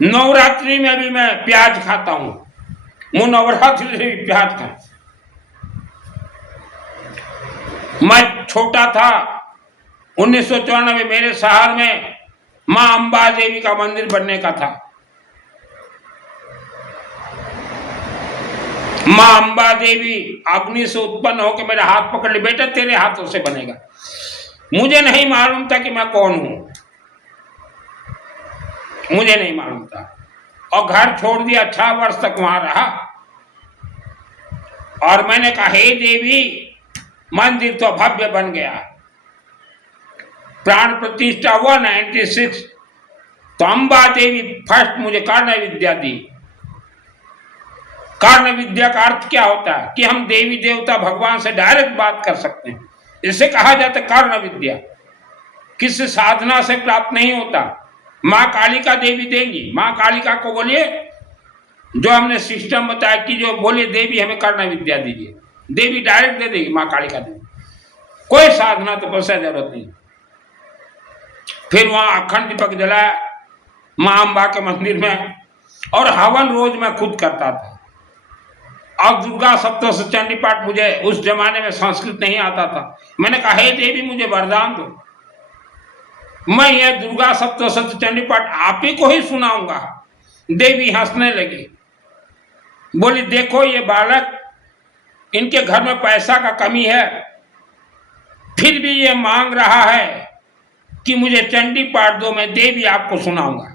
नवरात्रि में भी मैं प्याज खाता हूं, मैं नवरात्रि से भी प्याज खाता। मैं छोटा था 1994 मेरे शहर में मां अंबा देवी का मंदिर बनने का था। मां अंबा देवी अग्नि से उत्पन्न होकर मेरा हाथ पकड़ ली, बेटा तेरे हाथों से बनेगा। मुझे नहीं मालूम था कि मैं कौन हूं, मुझे नहीं मालूम था। और घर छोड़ दिया, 6 वर्ष तक वहां रहा। और मैंने कहा हे देवी, मंदिर तो भव्य बन गया। प्राण प्रतिष्ठा हुआ 96। तो अंबा देवी फर्स्ट मुझे कर्ण विद्या दी। कर्ण विद्या का अर्थ क्या होता है? कि हम देवी देवता भगवान से डायरेक्ट बात कर सकते हैं। इसे कहा जाता है कर्ण विद्या। किसी साधना से प्राप्त नहीं होता, माँ कालिका देवी देंगी। माँ कालिका को बोलिए, जो हमने सिस्टम बताया कि जो बोलिए देवी हमें कर्ण विद्या दीजिए, देवी डायरेक्ट दे देगी। माँ कालिका देवी, कोई साधना तो पैसा जरूरत नहीं। फिर वहां अखंड दीपक जलाया मां अंबा के मंदिर में, और हवन रोज मैं खुद करता था। अब दुर्गा सप्तशती चंडी पाठ, मुझे उस जमाने में संस्कृत नहीं आता था। मैंने कहा हे देवी मुझे वरदान दो, मैं ये दुर्गा सप्तशती चंडी पाठ आप ही को ही सुनाऊंगा। देवी हंसने लगी, बोली देखो ये बालक, इनके घर में पैसा का कमी है, फिर भी ये मांग रहा है कि मुझे चंडी पाठ दो, मैं देवी आपको सुनाऊंगा।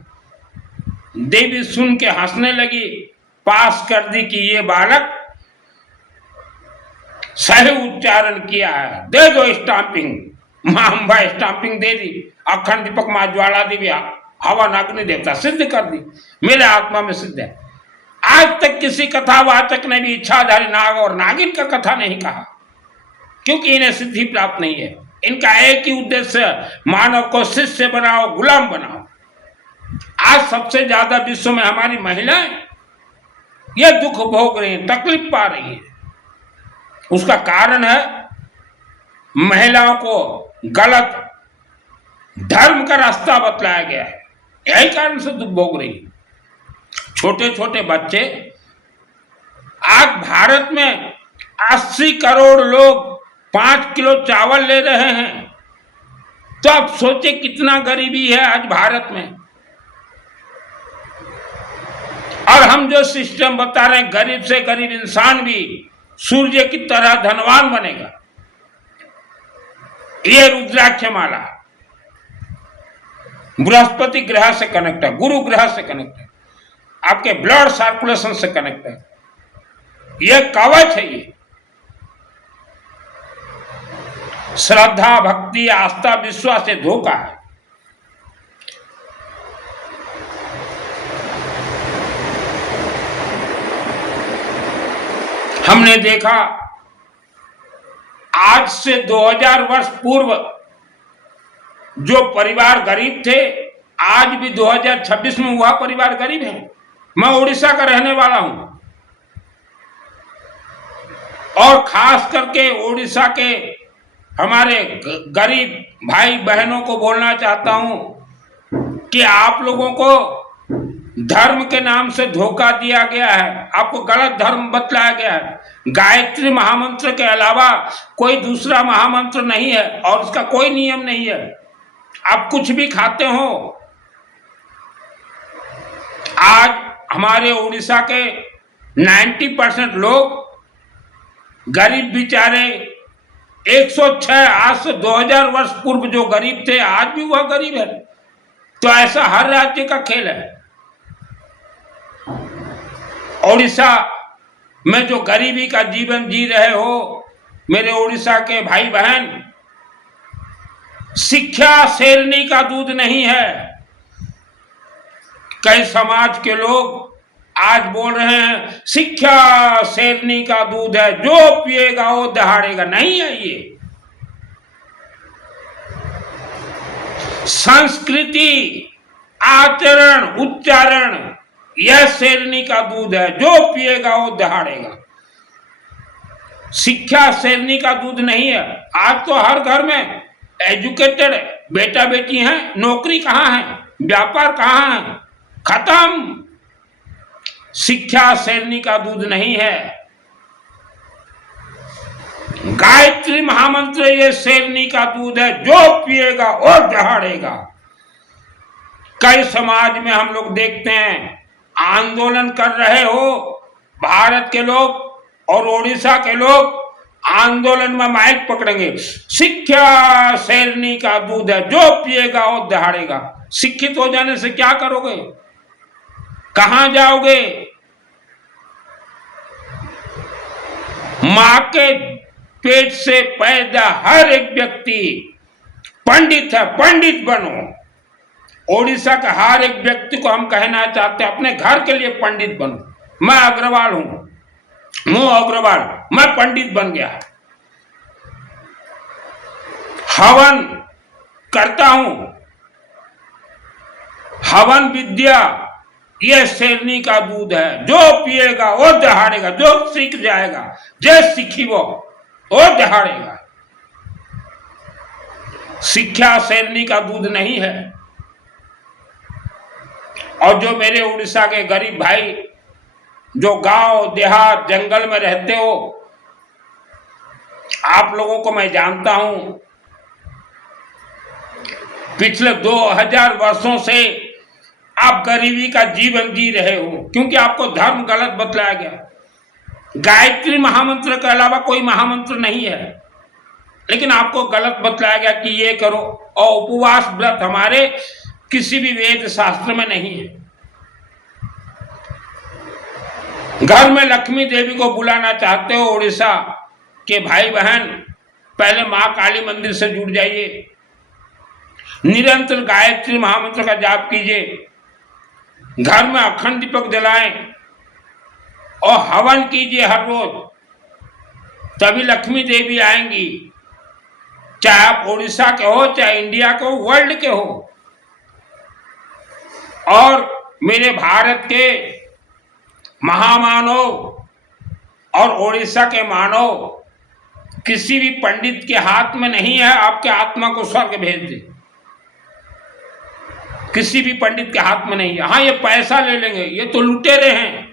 देवी सुन के हंसने लगी, पास कर दी कि ये बालक सही उच्चारण किया है, दे दो स्टाम्पिंग। मां अंबा स्टाम्पिंग दे दी। अखंड दीपक मां ज्वाला देवी हवन अग्नि देवता सिद्ध कर दी। मेरे आत्मा में सिद्ध है। आज तक किसी कथावाचक ने भी इच्छाधारी नाग और नागिन का कथा नहीं कहा, क्योंकि इन्हें सिद्धि प्राप्त नहीं है। इनका एक ही उद्देश्य, मानव को शिष्य बनाओ, गुलाम बनाओ। आज सबसे ज्यादा विश्व में हमारी महिलाएं ये दुख भोग रही है, तकलीफ पा रही है। उसका कारण है महिलाओं को गलत धर्म का रास्ता बतलाया गया है, यही कारण से दुख भोग रही है। छोटे छोटे बच्चे, आज भारत में 80 करोड़ लोग 5 किलो चावल ले रहे हैं, तो आप सोचे कितना गरीबी है आज भारत में। और हम जो सिस्टम बता रहे हैं, गरीब से गरीब इंसान भी सूर्य की तरह धनवान बनेगा, ये रुद्राक्ष माला बृहस्पति ग्रह से कनेक्ट है, गुरु ग्रह से कनेक्ट है, आपके ब्लड सर्कुलेशन से कनेक्ट है, ये कवच है। ये श्रद्धा, भक्ति, आस्था, विश्वास से धोखा है। हमने देखा आज से 2000 वर्ष पूर्व जो परिवार गरीब थे, आज भी 2026 में वह परिवार गरीब है। मैं उड़ीसा का रहने वाला हूं और खास करके उड़ीसा के हमारे गरीब भाई बहनों को बोलना चाहता हूं कि आप लोगों को धर्म के नाम से धोखा दिया गया है, आपको गलत धर्म बतलाया गया है। गायत्री महामंत्र के अलावा कोई दूसरा महामंत्र नहीं है और उसका कोई नियम नहीं है। आप कुछ भी खाते हो। आज हमारे उड़ीसा के 90% लोग गरीब बेचारे 106 आज से 2000 वर्ष पूर्व जो गरीब थे, आज भी वह गरीब है। तो ऐसा हर राज्य का खेल है। उड़ीसा में जो गरीबी का जीवन जी रहे हो मेरे उड़ीसा के भाई बहन, शिक्षा शेरनी का दूध नहीं है। कई समाज के लोग आज बोल रहे हैं शिक्षा शेरनी का दूध है, जो पिएगा वो दहाड़ेगा। नहीं है ये। संस्कृति, आचरण, उच्चारण, यह शेरनी का दूध है, जो पिएगा वो दहाड़ेगा। शिक्षा शेरनी का दूध नहीं है। आज तो हर घर में एजुकेटेड बेटा बेटी हैं, नौकरी कहाँ है, व्यापार कहाँ है, खत्म। शिक्षा शेरनी का दूध नहीं है। गायत्री महामंत्र ये शेरनी का दूध है, जो पिएगा वो दहाड़ेगा। कई समाज में हम लोग देखते हैं आंदोलन कर रहे हो भारत के लोग और उड़ीसा के लोग आंदोलन में माइक पकड़ेंगे, शिक्षा शेरनी का दूध है, जो पिएगा वो दहाड़ेगा। शिक्षित हो जाने से क्या करोगे, कहां जाओगे? मां के पेट से पैदा हर एक व्यक्ति पंडित है, पंडित बनो। ओडिशा का हर एक व्यक्ति को हम कहना चाहते हैं अपने घर के लिए पंडित बनो। मैं अग्रवाल हूं, अग्रवाल, मैं पंडित बन गया। हवन करता हूं, हवन विद्या यह शेरनी का दूध है, जो पिएगा वो दहाड़ेगा, जो सीख जाएगा, जो सीखी वो दहाड़ेगा। शिक्षा शेरनी का दूध नहीं है। और जो मेरे उड़ीसा के गरीब भाई जो गांव देहात जंगल में रहते हो, आप लोगों को मैं जानता हूं, पिछले 2000 वर्षों से आप गरीबी का जीवन जी रहे हो, क्योंकि आपको धर्म गलत बतलाया गया। गायत्री महामंत्र के अलावा कोई महामंत्र नहीं है, लेकिन आपको गलत बतलाया गया कि ये करो। और उपवास व्रत हमारे किसी भी वेद शास्त्र में नहीं है। घर में लक्ष्मी देवी को बुलाना चाहते हो उड़ीसा के भाई बहन, पहले मां काली मंदिर से जुड़ जाइए, निरंतर गायत्री महामंत्र का जाप कीजिए, घर में अखंड दीपक जलाएं और हवन कीजिए हर रोज, तभी लक्ष्मी देवी आएंगी। चाहे आप उड़ीसा के हो, चाहे इंडिया के हो, वर्ल्ड के हो। और मेरे भारत के महामानव और ओडिशा के मानव किसी भी पंडित के हाथ में नहीं है आपके आत्मा को स्वर्ग भेज दे। किसी भी पंडित के हाथ में नहीं है। हाँ, ये पैसा ले लेंगे, ये तो लुटेरे हैं।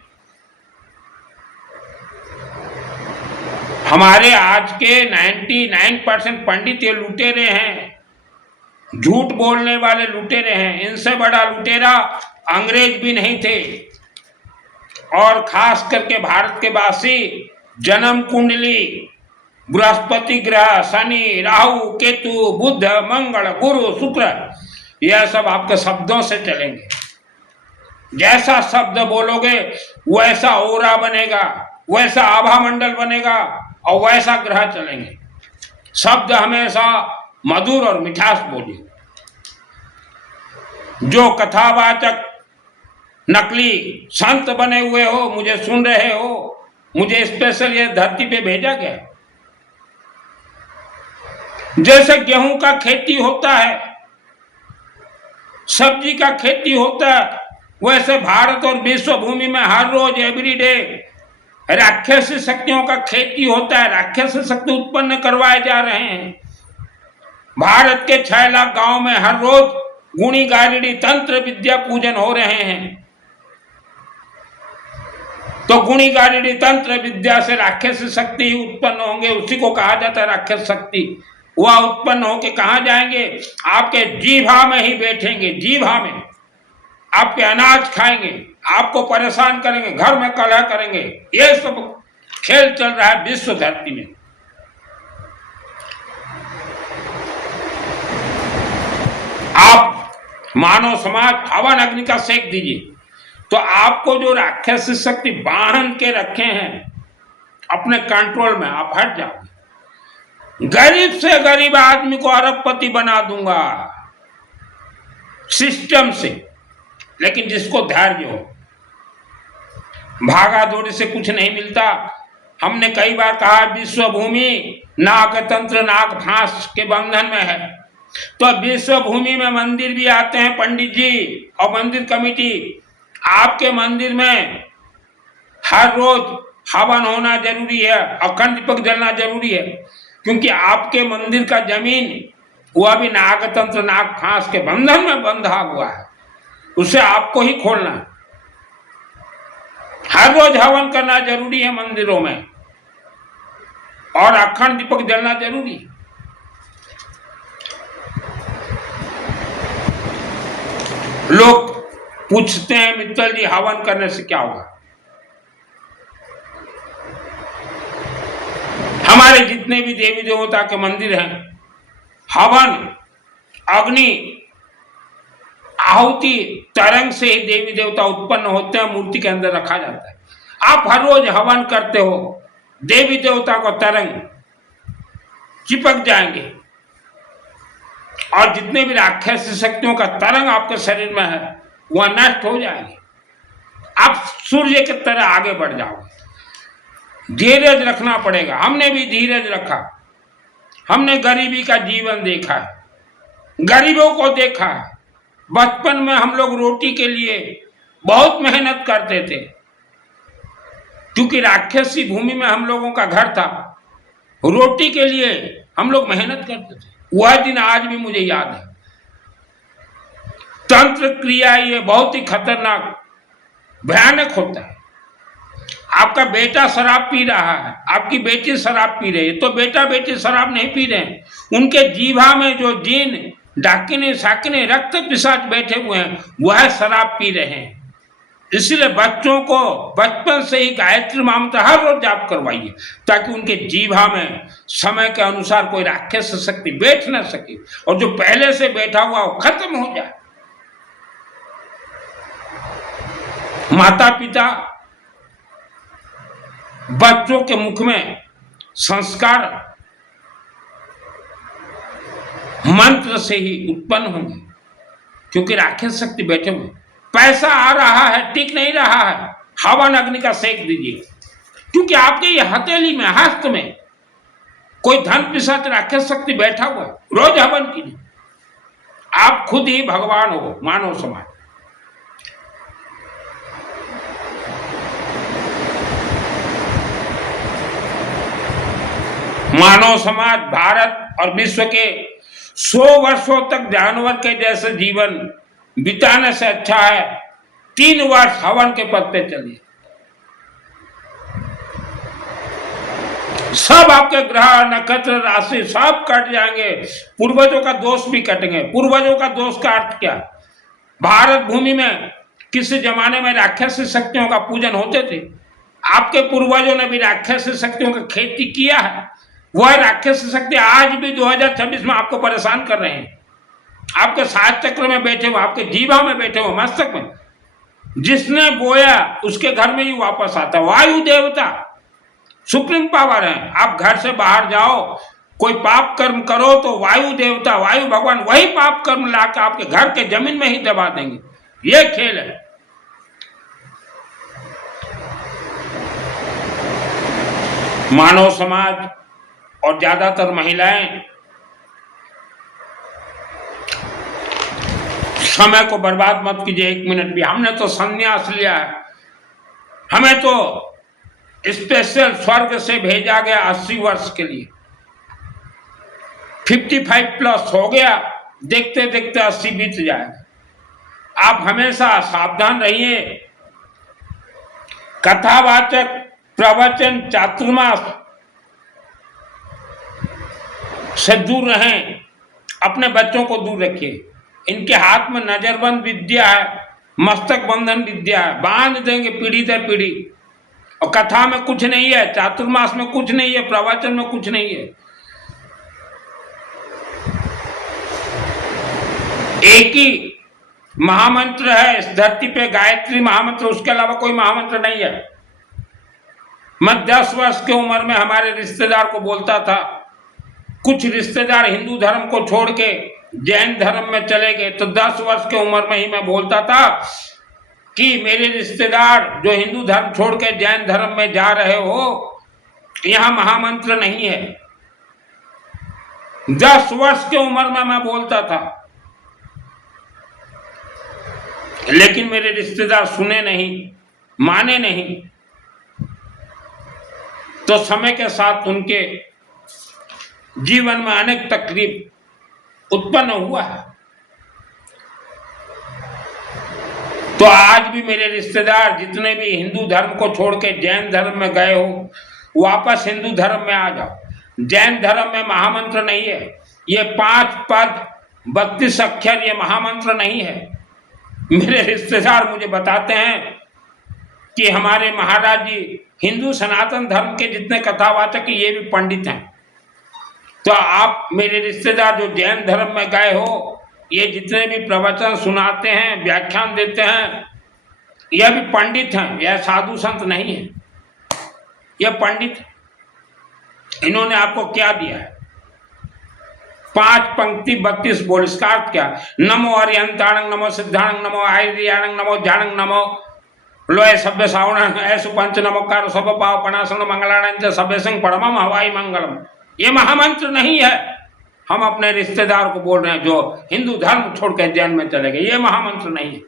हमारे आज के 99% पंडित ये लुटेरे हैं, झूठ बोलने वाले लुटेरे हैं। इनसे बड़ा लुटेरा अंग्रेज भी नहीं थे। और खास करके भारत के वासी जन्म कुंडली, बृहस्पति ग्रह, शनि, राहु, केतु, बुध, मंगल, गुरु, शुक्र, यह सब आपके शब्दों से चलेंगे। जैसा शब्द बोलोगे वैसा ओरा बनेगा, वैसा आभा मंडल बनेगा और वैसा ग्रह चलेंगे। शब्द हमेशा मधुर और मिठास बोलिए। जो कथावाचक नकली संत बने हुए हो, मुझे सुन रहे हो, मुझे स्पेशल ये धरती पे भेजा गया। जैसे गेहूं का खेती होता है, सब्जी का खेती होता है, वैसे भारत और विश्व भूमि में हर रोज एवरीडे राक्षसी शक्तियों का खेती होता है। राक्षसी शक्ति उत्पन्न करवाए जा रहे हैं। भारत के 6 लाख गांव में हर रोज गुणी गारिडी तंत्र विद्या पूजन हो रहे हैं। तो गुणी गारिडी तंत्र विद्या से राक्षसी शक्ति ही उत्पन्न होंगे, उसी को कहा जाता है राक्षस शक्ति। वह उत्पन्न होके कहाँ जाएंगे? आपके जीभा में ही बैठेंगे। जीभा में आपके अनाज खाएंगे, आपको परेशान करेंगे, घर में कलह करेंगे। ये सब खेल चल रहा है विश्व धरती में। आप मानव समाज हवन अग्नि का सेक दीजिए, तो आपको जो राक्षसी शक्ति बांध के रखे हैं अपने कंट्रोल में, आप हट जाओगे। गरीब से गरीब आदमी को अरबपति बना दूंगा सिस्टम से। लेकिन जिसको धैर्य हो, भागा दौड़ी से कुछ नहीं मिलता। हमने कई बार कहा विश्व भूमि नाग तंत्र नाग फांस के बंधन में है। तो विश्व भूमि में मंदिर भी आते हैं पंडित जी और मंदिर कमेटी। आपके मंदिर में हर रोज हवन होना जरूरी है, अखंड दीपक जलना जरूरी है, क्योंकि आपके मंदिर का जमीन वह भी नागतंत्र नाग फांस के बंधन में बंधा हुआ है। उसे आपको ही खोलना है। हर रोज हवन करना जरूरी है मंदिरों में, और अखंड दीपक जलना जरूरी है। लोग पूछते हैं मित्तल जी हवन करने से क्या होगा? हमारे जितने भी देवी देवता के मंदिर हैं, हवन अग्नि आहुति तरंग से ही देवी देवता उत्पन्न होते हैं, मूर्ति के अंदर रखा जाता है। आप हर रोज हवन करते हो, देवी देवता को तरंग चिपक जाएंगे, और जितने भी राक्षसी शक्तियों का तरंग आपके शरीर में है वह नष्ट हो जाएगी। आप सूर्य की तरह आगे बढ़ जाओगे। धीरज रखना पड़ेगा। हमने भी धीरज रखा। हमने गरीबी का जीवन देखा है, गरीबों को देखा है। बचपन में हम लोग रोटी के लिए बहुत मेहनत करते थे, क्योंकि राक्षसी भूमि में हम लोगों का घर था। रोटी के लिए हम लोग मेहनत करते थे। वह दिन आज भी मुझे याद है। तंत्र क्रिया ये बहुत ही खतरनाक भयानक होता है। आपका बेटा शराब पी रहा है, आपकी बेटी शराब पी रही है, तो बेटा बेटी शराब नहीं पी रहे हैं। उनके जीभा में जो जिन डाकिने साकिने रक्त पिशाच बैठे हुए हैं वह शराब पी रहे हैं। इसलिए बच्चों को बचपन से ही गायत्री मंत्र हर रोज जाप करवाइए, ताकि उनके जीभा में समय के अनुसार कोई राक्षस शक्ति बैठ न सके, और जो पहले से बैठा हुआ वो खत्म हो जाए। माता पिता बच्चों के मुख में संस्कार मंत्र से ही उत्पन्न होंगे, क्योंकि राक्षस शक्ति बैठे हुए। पैसा आ रहा है, टिक नहीं रहा है, हवन अग्नि का सेक दीजिए, क्योंकि आपके ये हथेली में हस्त में कोई धन पिशाच राक्षस शक्ति बैठा हुआ है। रोज हवन कीजिए। आप खुद ही भगवान हो, मानव समाज। मानव समाज भारत और विश्व के 100 वर्षों तक जानवर के जैसे जीवन बिताने से अच्छा है 3 वर्ष हवन के पत्ते चलिए। सब आपके ग्रह नक्षत्र राशि सब कट जाएंगे, पूर्वजों का दोष भी कटेंगे। पूर्वजों का दोष का अर्थ क्या? भारत भूमि में किसी जमाने में राक्षसी शक्तियों का पूजन होते थे। आपके पूर्वजों ने भी राक्षसी शक्तियों की खेती किया है। वह राक्षसी शक्ति आज भी 2026 में आपको परेशान कर रहे हैं। आपके सात चक्र में बैठे हो, आपके जीवा में बैठे हो, मस्तक में। जिसने बोया उसके घर में ही वापस आता। वायु देवता सुप्रीम पावर है। आप घर से बाहर जाओ, कोई पाप कर्म करो तो वायु देवता, वायु भगवान वही पाप कर्म लाकर आपके घर के जमीन में ही दबा देंगे। ये खेल है। मानव समाज और ज्यादातर महिलाएं समय को बर्बाद मत कीजिए 1 मिनट भी। हमने तो संन्यास लिया है, हमें तो स्पेशल स्वर्ग से भेजा गया 80 वर्ष के लिए। 55 प्लस हो गया, देखते देखते 80 बीत जाएगा। आप हमेशा सावधान रहिए। कथावाचक, प्रवचन, चातुर्मास से दूर रहें। अपने बच्चों को दूर रखिए। इनके हाथ में नजरबंद विद्या है, मस्तक बंधन विद्या है, बांध देंगे पीढ़ी दर पीढ़ी। और कथा में कुछ नहीं है, चातुर्मास में कुछ नहीं है, प्रवचन में कुछ नहीं है। एक ही महामंत्र है इस धरती पे, गायत्री महामंत्र, उसके अलावा कोई महामंत्र नहीं है। मैं 10 वर्ष की उम्र में हमारे रिश्तेदार को बोलता था। कुछ रिश्तेदार हिंदू धर्म को छोड़ के जैन धर्म में चले गए, तो 10 वर्ष की उम्र में ही मैं बोलता था कि मेरे रिश्तेदार जो हिंदू धर्म छोड़ के जैन धर्म में जा रहे हो, यहां महामंत्र नहीं है। 10 वर्ष की उम्र में मैं बोलता था, लेकिन मेरे रिश्तेदार सुने नहीं, माने नहीं। तो समय के साथ उनके जीवन में अनेक तकलीफ उत्पन्न हुआ है। तो आज भी मेरे रिश्तेदार जितने भी हिंदू धर्म को छोड़ के जैन धर्म में गए हो, वापस हिंदू धर्म में आ जाओ। जैन धर्म में महामंत्र नहीं है। ये 5 पद 32 अक्षर ये महामंत्र नहीं है। मेरे रिश्तेदार मुझे बताते हैं कि हमारे महाराज जी हिंदू सनातन धर्म के जितने कथावाचक ये भी पंडित हैं। तो आप मेरे रिश्तेदार जो जैन धर्म में गए हो, ये जितने भी प्रवचन सुनाते हैं, व्याख्यान देते हैं, यह भी पंडित हैं। यह साधु संत नहीं है, यह पंडित। इन्होंने आपको क्या दिया है? 5 पंक्ति 32 बोल। इसका अर्थ क्या? नमो हरिहंताणं, नमो सिद्धाणं, नमो आयुर्याणं, नमो ध्याणं, नमो लोय सभ्य सावण ऐसु पंच नमोकार सब पाव पणासन मंगलाणं सभ्य सिंह परमम हवाई मंगलम। ये महामंत्र नहीं है। हम अपने रिश्तेदार को बोल रहे हैं जो हिंदू धर्म छोड़ के जैन में चले गए। ये महामंत्र नहीं है,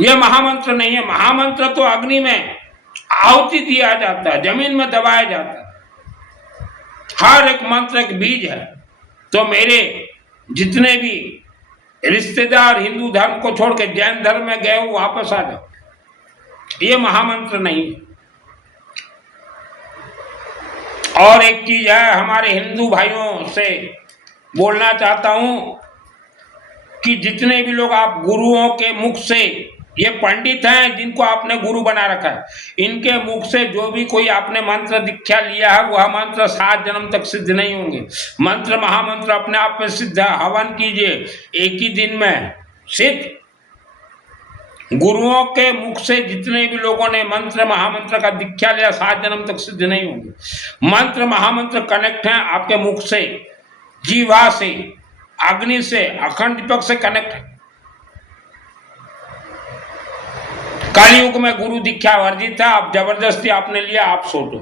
ये महामंत्र नहीं है। महामंत्र तो अग्नि में आहुति दिया जाता है, जमीन में दबाया जाता है। हर एक मंत्र एक बीज है। तो मेरे जितने भी रिश्तेदार हिंदू धर्म को छोड़ के जैन धर्म में गए हो, वापस आ जाओ। ये महामंत्र नहीं है। और एक चीज है, हमारे हिंदू भाइयों से बोलना चाहता हूं कि जितने भी लोग आप गुरुओं के मुख से, ये पंडित हैं जिनको आपने गुरु बना रखा है, इनके मुख से जो भी कोई आपने मंत्र दीक्षा लिया है, वह मंत्र 7 जन्म तक सिद्ध नहीं होंगे। मंत्र महामंत्र अपने आप में सिद्ध है। हवन कीजिए, एक ही दिन में सिद्ध। गुरुओं के मुख से जितने भी लोगों ने मंत्र महामंत्र का दीक्षा लिया, 7 जन्म तक सिद्ध नहीं होंगे। मंत्र महामंत्र कनेक्ट हैं आपके मुख से, जीवा से, अग्नि से, अखंड दीपक से कनेक्ट है। कलयुग में गुरु दीक्षा वर्जित है। आप जबरदस्ती आपने लिया, आप सोचो।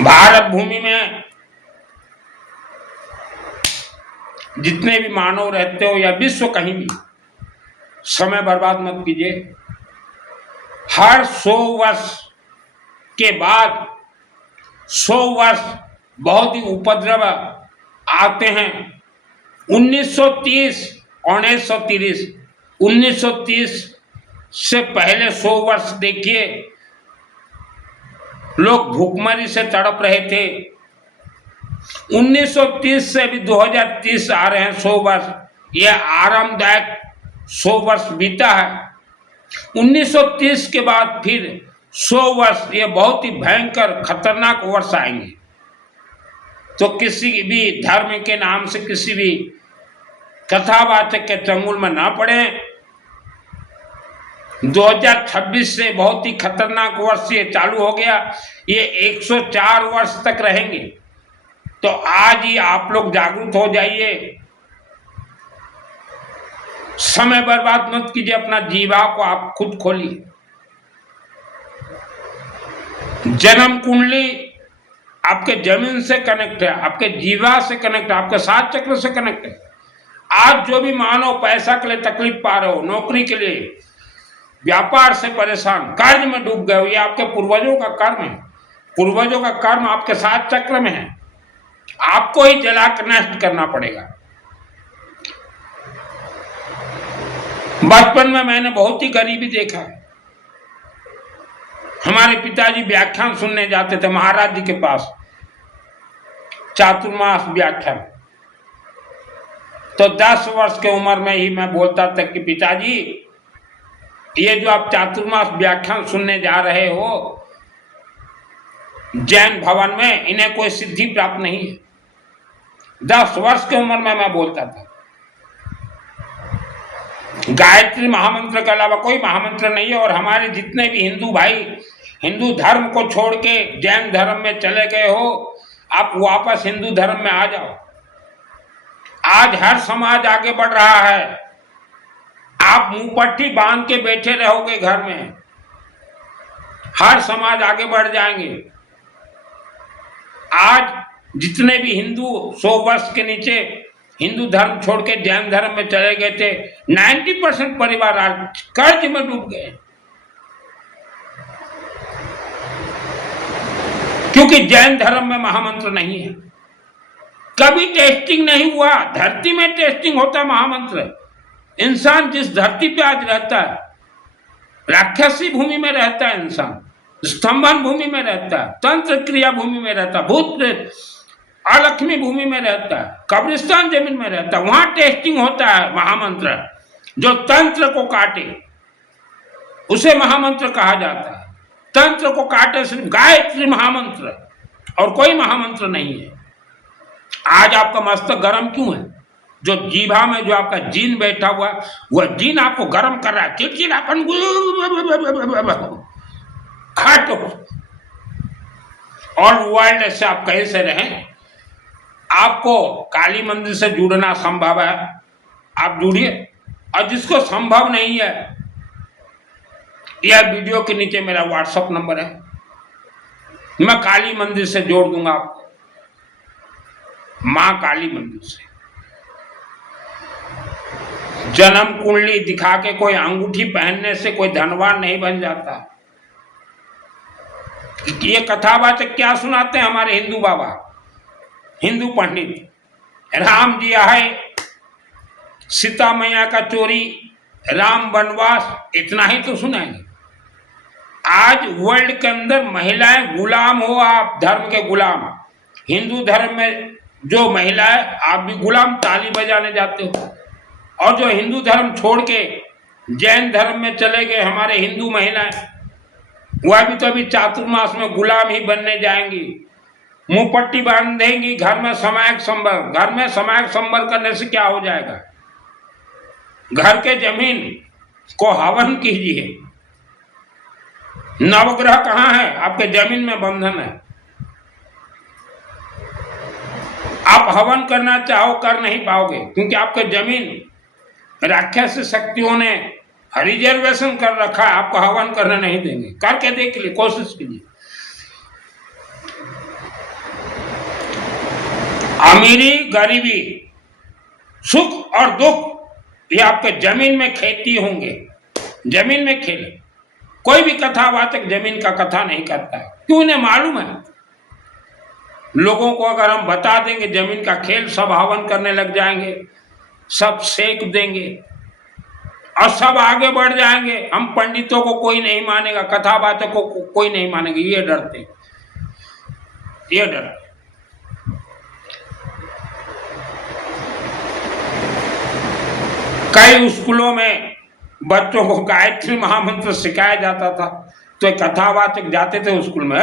भारत भूमि में जितने भी मानव रहते हो या विश्व कहीं भी, समय बर्बाद मत कीजिए। हर 100 वर्ष के बाद 100 वर्ष बहुत ही उपद्रव आते हैं। 1930 और 1930 से पहले 100 वर्ष देखिए, लोग भूखमरी से तड़प रहे थे। 1930 से अभी 2030 आ रहे हैं 100 वर्ष, यह आरामदायक 100 वर्ष बीता है। 1930 के बाद फिर 100 वर्ष, ये बहुत ही भयंकर खतरनाक वर्ष आएंगे। तो किसी भी धर्म के नाम से किसी भी कथावाचक के चंगुल में ना पड़े। 2026 से बहुत ही खतरनाक वर्ष ये चालू हो गया, ये 104 वर्ष तक रहेंगे। तो आज ही आप लोग जागरूक हो जाइए, समय बर्बाद मत कीजिए, अपना जीवा को आप खुद खोलिए। जन्म कुंडली आपके जमीन से कनेक्ट है, आपके जीवा से कनेक्ट है, आपके 7 चक्र से कनेक्ट है। आज जो भी मानो पैसा के लिए तकलीफ पा रहे हो, नौकरी के लिए, व्यापार से परेशान, कर्ज में डूब गए हो, ये आपके पूर्वजों का कर्म है। पूर्वजों का कर्म आपके 7 चक्र में है, आपको ही जला कर नष्ट करना पड़ेगा। बचपन में मैंने बहुत ही गरीबी देखा है। हमारे पिताजी व्याख्यान सुनने जाते थे महाराज जी के पास, चातुर्मास व्याख्यान। तो 10 वर्ष के उम्र में ही मैं बोलता था कि पिताजी, ये जो आप चातुर्मास व्याख्यान सुनने जा रहे हो जैन भवन में, इन्हें कोई सिद्धि प्राप्त नहीं है। 10 वर्ष की उम्र में मैं बोलता था। गायत्री महामंत्र के अलावा कोई महामंत्र नहीं है। और हमारे जितने भी हिंदू भाई हिंदू धर्म को छोड़ के जैन धर्म में चले गए हो, आप वापस हिंदू धर्म में आ जाओ। आज हर समाज आगे बढ़ रहा है, आप मुंहपट्टी बांध के बैठे रहोगे घर में, हर समाज आगे बढ़ जाएंगे। आज जितने भी हिंदू 100 वर्ष के नीचे हिंदू धर्म छोड़ के जैन धर्म में चले गए थे, 90% परिवार आज कर्ज में डूब गए, क्योंकि जैन धर्म में महामंत्र नहीं है। कभी टेस्टिंग नहीं हुआ। धरती में टेस्टिंग होता है महामंत्र। इंसान जिस धरती पे आज रहता है, राक्षसी भूमि में रहता है, इंसान स्तंभन भूमि में रहता है, तंत्र क्रिया भूमि में रहता है, भूत प्रेत अलक्ष्मी भूमि में रहता है, कब्रिस्तान जमीन में रहता है, वहां टेस्टिंग होता है महामंत्र। जो तंत्र को काटे उसे महामंत्र कहा जाता है। तंत्र को काटे सिर्फ गायत्री महामंत्र, और कोई महामंत्र नहीं है। आज आपका मस्तक गर्म क्यों है? जो जीभा में जो आपका जीन बैठा हुआ, वह जीन आपको गर्म कर रहा है, चिड़चिड़ापन हटो। और वर्ल्ड से आप कैसे रहें? आपको काली मंदिर से जुड़ना संभव है, आप जुड़िए। और जिसको संभव नहीं है, यह वीडियो के नीचे मेरा व्हाट्सएप नंबर है, मैं काली मंदिर से जोड़ दूंगा आपको, मां काली मंदिर से। जन्म कुंडली दिखा के कोई अंगूठी पहनने से कोई धनवान नहीं बन जाता। ये कथावाचक क्या सुनाते हैं हमारे हिंदू बाबा, हिंदू पंडित? राम जी आए, सीता मैया का चोरी, राम वनवास, इतना ही तो सुनाएंगे। आज वर्ल्ड के अंदर महिलाएं गुलाम हो, आप धर्म के गुलाम। हिंदू धर्म में जो महिलाएं, आप भी गुलाम, ताली बजाने जाते हो। और जो हिंदू धर्म छोड़ के जैन धर्म में चले गए हमारे हिंदू महिलाएं, वह भी तो अभी चातुर्मास में गुलाम ही बनने जाएंगी। मुंह पट्टी बांधेंगी, घर में समायक संबर। घर में समायक संबर करने से क्या हो जाएगा? घर के जमीन को हवन कीजिए। नवग्रह कहाँ है? आपके जमीन में बंधन है। आप हवन करना चाहो कर नहीं पाओगे, क्योंकि आपके जमीन राक्षस शक्तियों ने रिजर्वेशन कर रखा है, आपको हवन करने नहीं देंगे। करके देख लीजिए, कोशिश कीजिए। अमीरी गरीबी, सुख और दुख, ये आपके जमीन में खेती होंगे। जमीन में खेले। कोई भी कथावाचक जमीन का कथा नहीं करता है, क्यों? उन्हें मालूम है लोगों को अगर हम बता देंगे जमीन का खेल, सब हवन करने लग जाएंगे, सब सेक देंगे और सब आगे बढ़ जाएंगे। हम पंडितों को कोई नहीं मानेगा, कथावाचकों को कोई नहीं मानेगा, ये डरते, ये डर। कई स्कूलों में बच्चों को गायत्री महामंत्र सिखाया जाता था, तो कथावाचक जाते थे स्कूल में,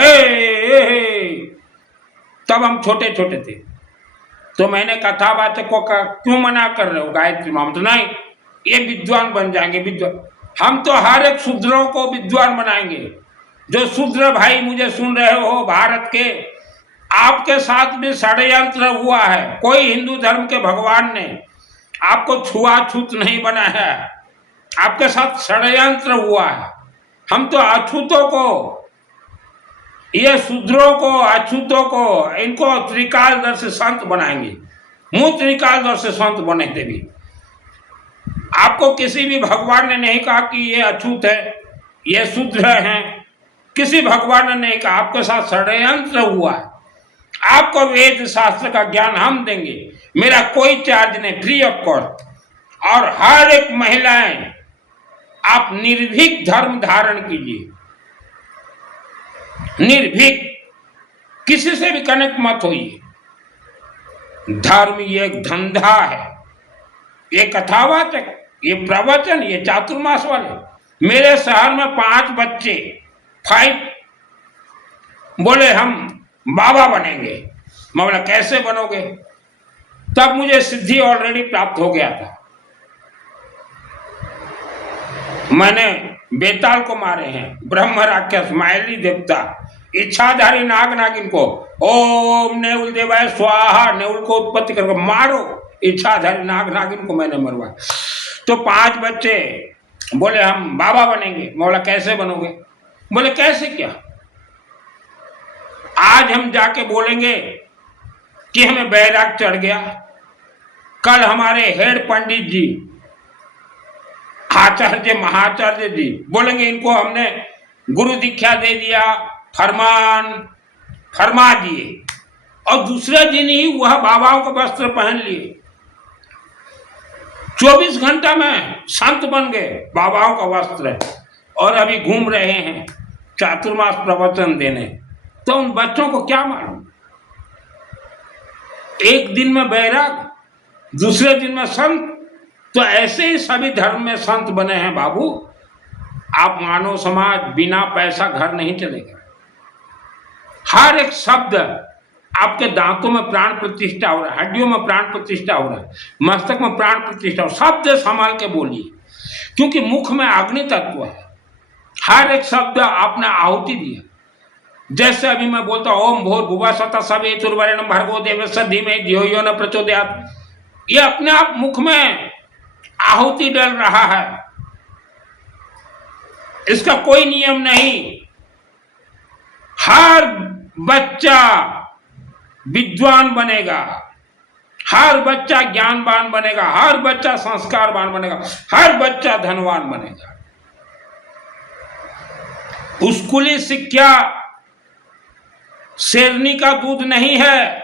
तब हम छोटे छोटे थे, तो मैंने कथावाचक को कहा क्यों मना कर रहे हो गायत्री महामंत्र? नहीं, ये विद्वान बन जाएंगे, विद्वान। हम तो हर एक शूद्रों को विद्वान बनाएंगे। जो शूद्र भाई मुझे सुन रहे हो भारत के, आपके साथ भी षड्यंत्र हुआ है। कोई हिंदू धर्म के भगवान ने आपको छुआछूत नहीं बनाया है, आपके साथ षड्यंत्र हुआ है। हम तो अछूतों को, ये शूद्रों को, अछूतों को, इनको त्रिकालदर्शी संत बनाएंगे। मुंह त्रिकालदर्शी संत बने थे भी। आपको किसी भी भगवान ने नहीं कहा कि ये अछूत है, ये शूद्र हैं, किसी भगवान ने नहीं कहा। आपके साथ षड्यंत्र हुआ है। आपको वेद शास्त्र का ज्ञान हम देंगे, मेरा कोई चार्ज नहीं, फ्री ऑफ कॉस्ट। और हर एक महिलाएं आप निर्भीक धर्म धारण कीजिए, निर्भीक, किसी से भी कनेक्ट मत होइए। धर्म ये एक धंधा है, ये कथावाचक, ये प्रवचन, ये चातुर्मास वाले। मेरे शहर में 5 बच्चे 5 बोले हम बाबा बनेंगे। मैं बोला कैसे बनोगे? तब मुझे सिद्धि ऑलरेडी प्राप्त हो गया था। मैंने बेताल को मारे हैं, ब्रह्म राक्षस, मायली देवता, इच्छाधारी नाग नागिन को ओम नेउल देवाय स्वाहा, नेउल को उत्पत्ति करके मारो, इच्छाधारी नाग नागिन को मैंने मरवाया। तो 5 बच्चे बोले हम बाबा बनेंगे। मैं बोला कैसे बनोगे? बोले कैसे क्या? आज हम जाके बोलेंगे कि हमें बैराग चढ़ गया। कल हमारे हेड पंडित जी, आचार्य महाचार्य जी बोलेंगे इनको हमने गुरु दीक्षा दे दिया, फरमा दिए, और दूसरे दिन ही वह बाबाओं का वस्त्र पहन लिए। 24 घंटा में संत बन गए, बाबाओं का वस्त्र, और अभी घूम रहे हैं चातुर्मास प्रवचन देने। तो उन बच्चों को क्या मालूम? एक दिन में बैराग, दूसरे दिन में संत। तो ऐसे ही सभी धर्म में संत बने हैं बाबू। आप मानो समाज, बिना पैसा घर नहीं चलेगा। हर एक शब्द आपके दांतों में प्राण प्रतिष्ठा हो रहा है, हड्डियों में प्राण प्रतिष्ठा हो रहा है, मस्तक में प्राण प्रतिष्ठा हो। शब्द संभाल के बोलिए, क्योंकि मुख में अग्नि तत्व है। हर एक शब्द आपने आहुति दिया। जैसे अभी मैं बोलता हूं ओम भूर भुवः स्वतः सवितुर्वरेण्यं भर्गो देवस्य धीमहि धियो यो न प्रचोदयात्, ये अपने आप मुख में आहुति डल रहा है। इसका कोई नियम नहीं। हर बच्चा विद्वान बनेगा, हर बच्चा ज्ञानवान बनेगा, हर बच्चा संस्कारवान बनेगा, हर बच्चा धनवान बनेगा। स्कूली शिक्षा शेरनी का दूध नहीं है,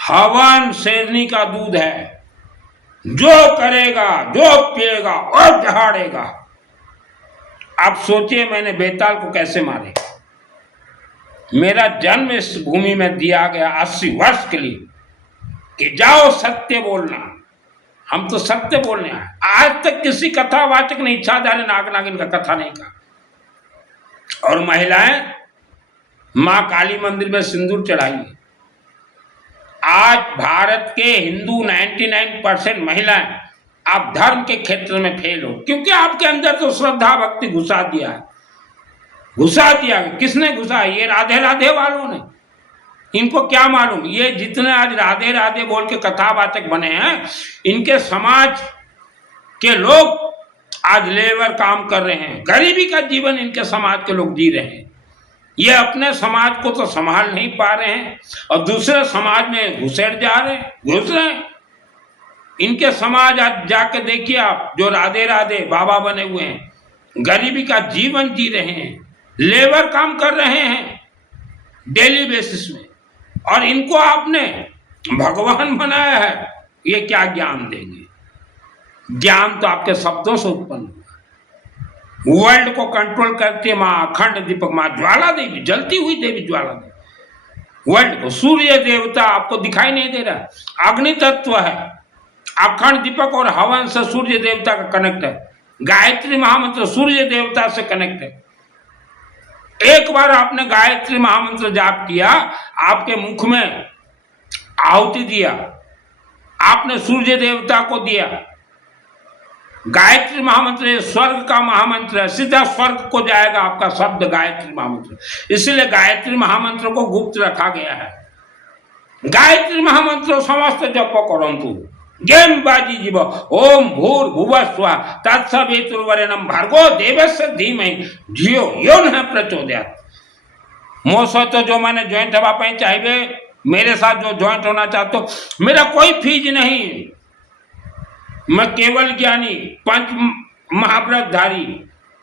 हवन शेरनी का दूध है। जो करेगा, जो पिएगा और दहाड़ेगा। आप सोचिए मैंने बेताल को कैसे मारे। मेरा जन्म इस भूमि में दिया गया 80 वर्ष के लिए कि जाओ सत्य बोलना। हम तो सत्य बोलने आए। आज तक किसी कथावाचक ने इच्छाधारी नाग नागिन का कथा नहीं कहा। और महिलाएं मां काली मंदिर में सिंदूर चढ़ाई। आज भारत के हिंदू 99% महिलाएं आप धर्म के क्षेत्र में फेल हो, क्योंकि आपके अंदर तो श्रद्धा भक्ति घुसा दिया है। घुसा दिया, किसने घुसा? ये राधे राधे वालों ने। इनको क्या मालूम? ये जितने आज राधे राधे बोल के कथावाचक बने हैं, इनके समाज के लोग आज लेबर काम कर रहे हैं, गरीबी का जीवन इनके समाज के लोग जी रहे हैं। ये अपने समाज को तो संभाल नहीं पा रहे हैं और दूसरे समाज में घुसेड़ जा रहे हैं, घुस रहे हैं। इनके समाज आज जाके देखिए आप, जो राधे राधे बाबा बने हुए हैं, गरीबी का जीवन जी रहे हैं, लेबर काम कर रहे हैं डेली बेसिस में, और इनको आपने भगवान बनाया है, ये क्या ज्ञान देंगे? ज्ञान तो आपके शब्दों से उत्पन्न हुआ। वर्ल्ड को कंट्रोल करती है माँ अखंड दीपक, माँ ज्वाला देवी, जलती हुई देवी ज्वाला देवी। वर्ल्ड को, सूर्य देवता आपको दिखाई नहीं दे रहा, अग्नि तत्व है, अखंड दीपक और हवन से सूर्य देवता का कनेक्ट है। गायत्री महामंत्र सूर्य देवता से कनेक्ट है। एक बार आपने गायत्री महामंत्र जाप किया, आपके मुख में आहुति दिया, आपने सूर्य देवता को दिया। गायत्री महामंत्र स्वर्ग का महामंत्र है, सीधा स्वर्ग को जाएगा आपका शब्द गायत्री महामंत्र। इसलिए गायत्री महामंत्र को गुप्त रखा गया है। गायत्री महामंत्र समस्त जप करंतु गेम बाजी जीव ओम भूर भुवः स्वः तत्सवितुर्वरेण्यं भर्गो देवस्य धीमहि धियो यो न प्रचोदयात्। मो सहित जो मैंने ज्वाइंट हवा पाई चाहिए, मेरे साथ जो ज्वाइंट होना चाहते हो, मेरा कोई फीज नहीं, मैं केवल ज्ञानी पंच महाव्रतधारी,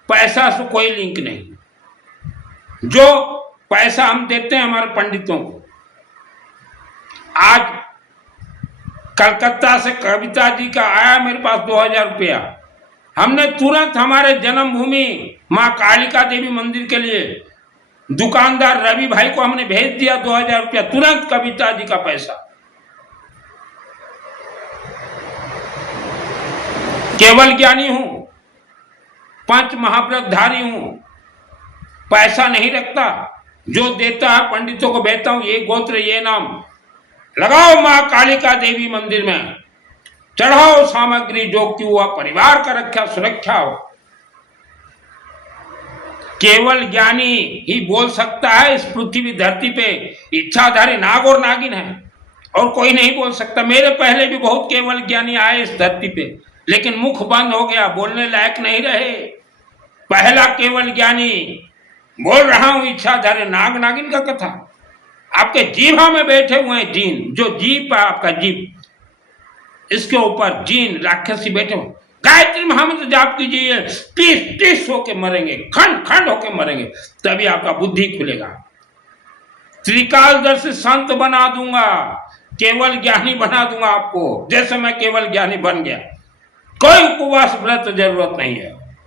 पैसा से कोई लिंक नहीं। जो पैसा हम देते हैं हमारे पंडितों को, आज कलकत्ता से कविता जी का आया मेरे पास 2000 रुपया, हमने तुरंत हमारे जन्मभूमि माँ कालिका देवी मंदिर के लिए दुकानदार रवि भाई को हमने भेज दिया 2000 रुपया, तुरंत कविता जी का पैसा। केवल ज्ञानी हूं, पंच महाव्रतधारी हूं, पैसा नहीं रखता, जो देता है पंडितों को भेजता हूं, ये गोत्र ये नाम लगाओ माँ कालिका देवी मंदिर में, चढ़ाओ सामग्री जो कि हुआ परिवार का रक्षा सुरक्षा हो। केवल ज्ञानी ही बोल सकता है इस पृथ्वी धरती पे, इच्छाधारी नाग और नागिन है और कोई नहीं बोल सकता। मेरे पहले भी बहुत केवल ज्ञानी आए इस धरती पे, लेकिन मुख बंद हो गया, बोलने लायक नहीं रहे। पहला केवल ज्ञानी बोल रहा हूं इच्छाधारी नाग नागिन का कथा। आपके जीभा में बैठे हुए हैं जीन, जो जीभ है आपका जीभ, इसके ऊपर जीन राक्षसी बैठे हुए। गायत्री महामंत्र जाप कीजिए, 30 होके मरेंगे, खंड खंड होके मरेंगे, तभी आपका बुद्धि खुलेगा। त्रिकालदर्शी संत बना दूंगा, केवल ज्ञानी बना दूंगा आपको, जैसे मैं केवल ज्ञानी बन गया। कोई उपवास व्रत जरूरत नहीं है।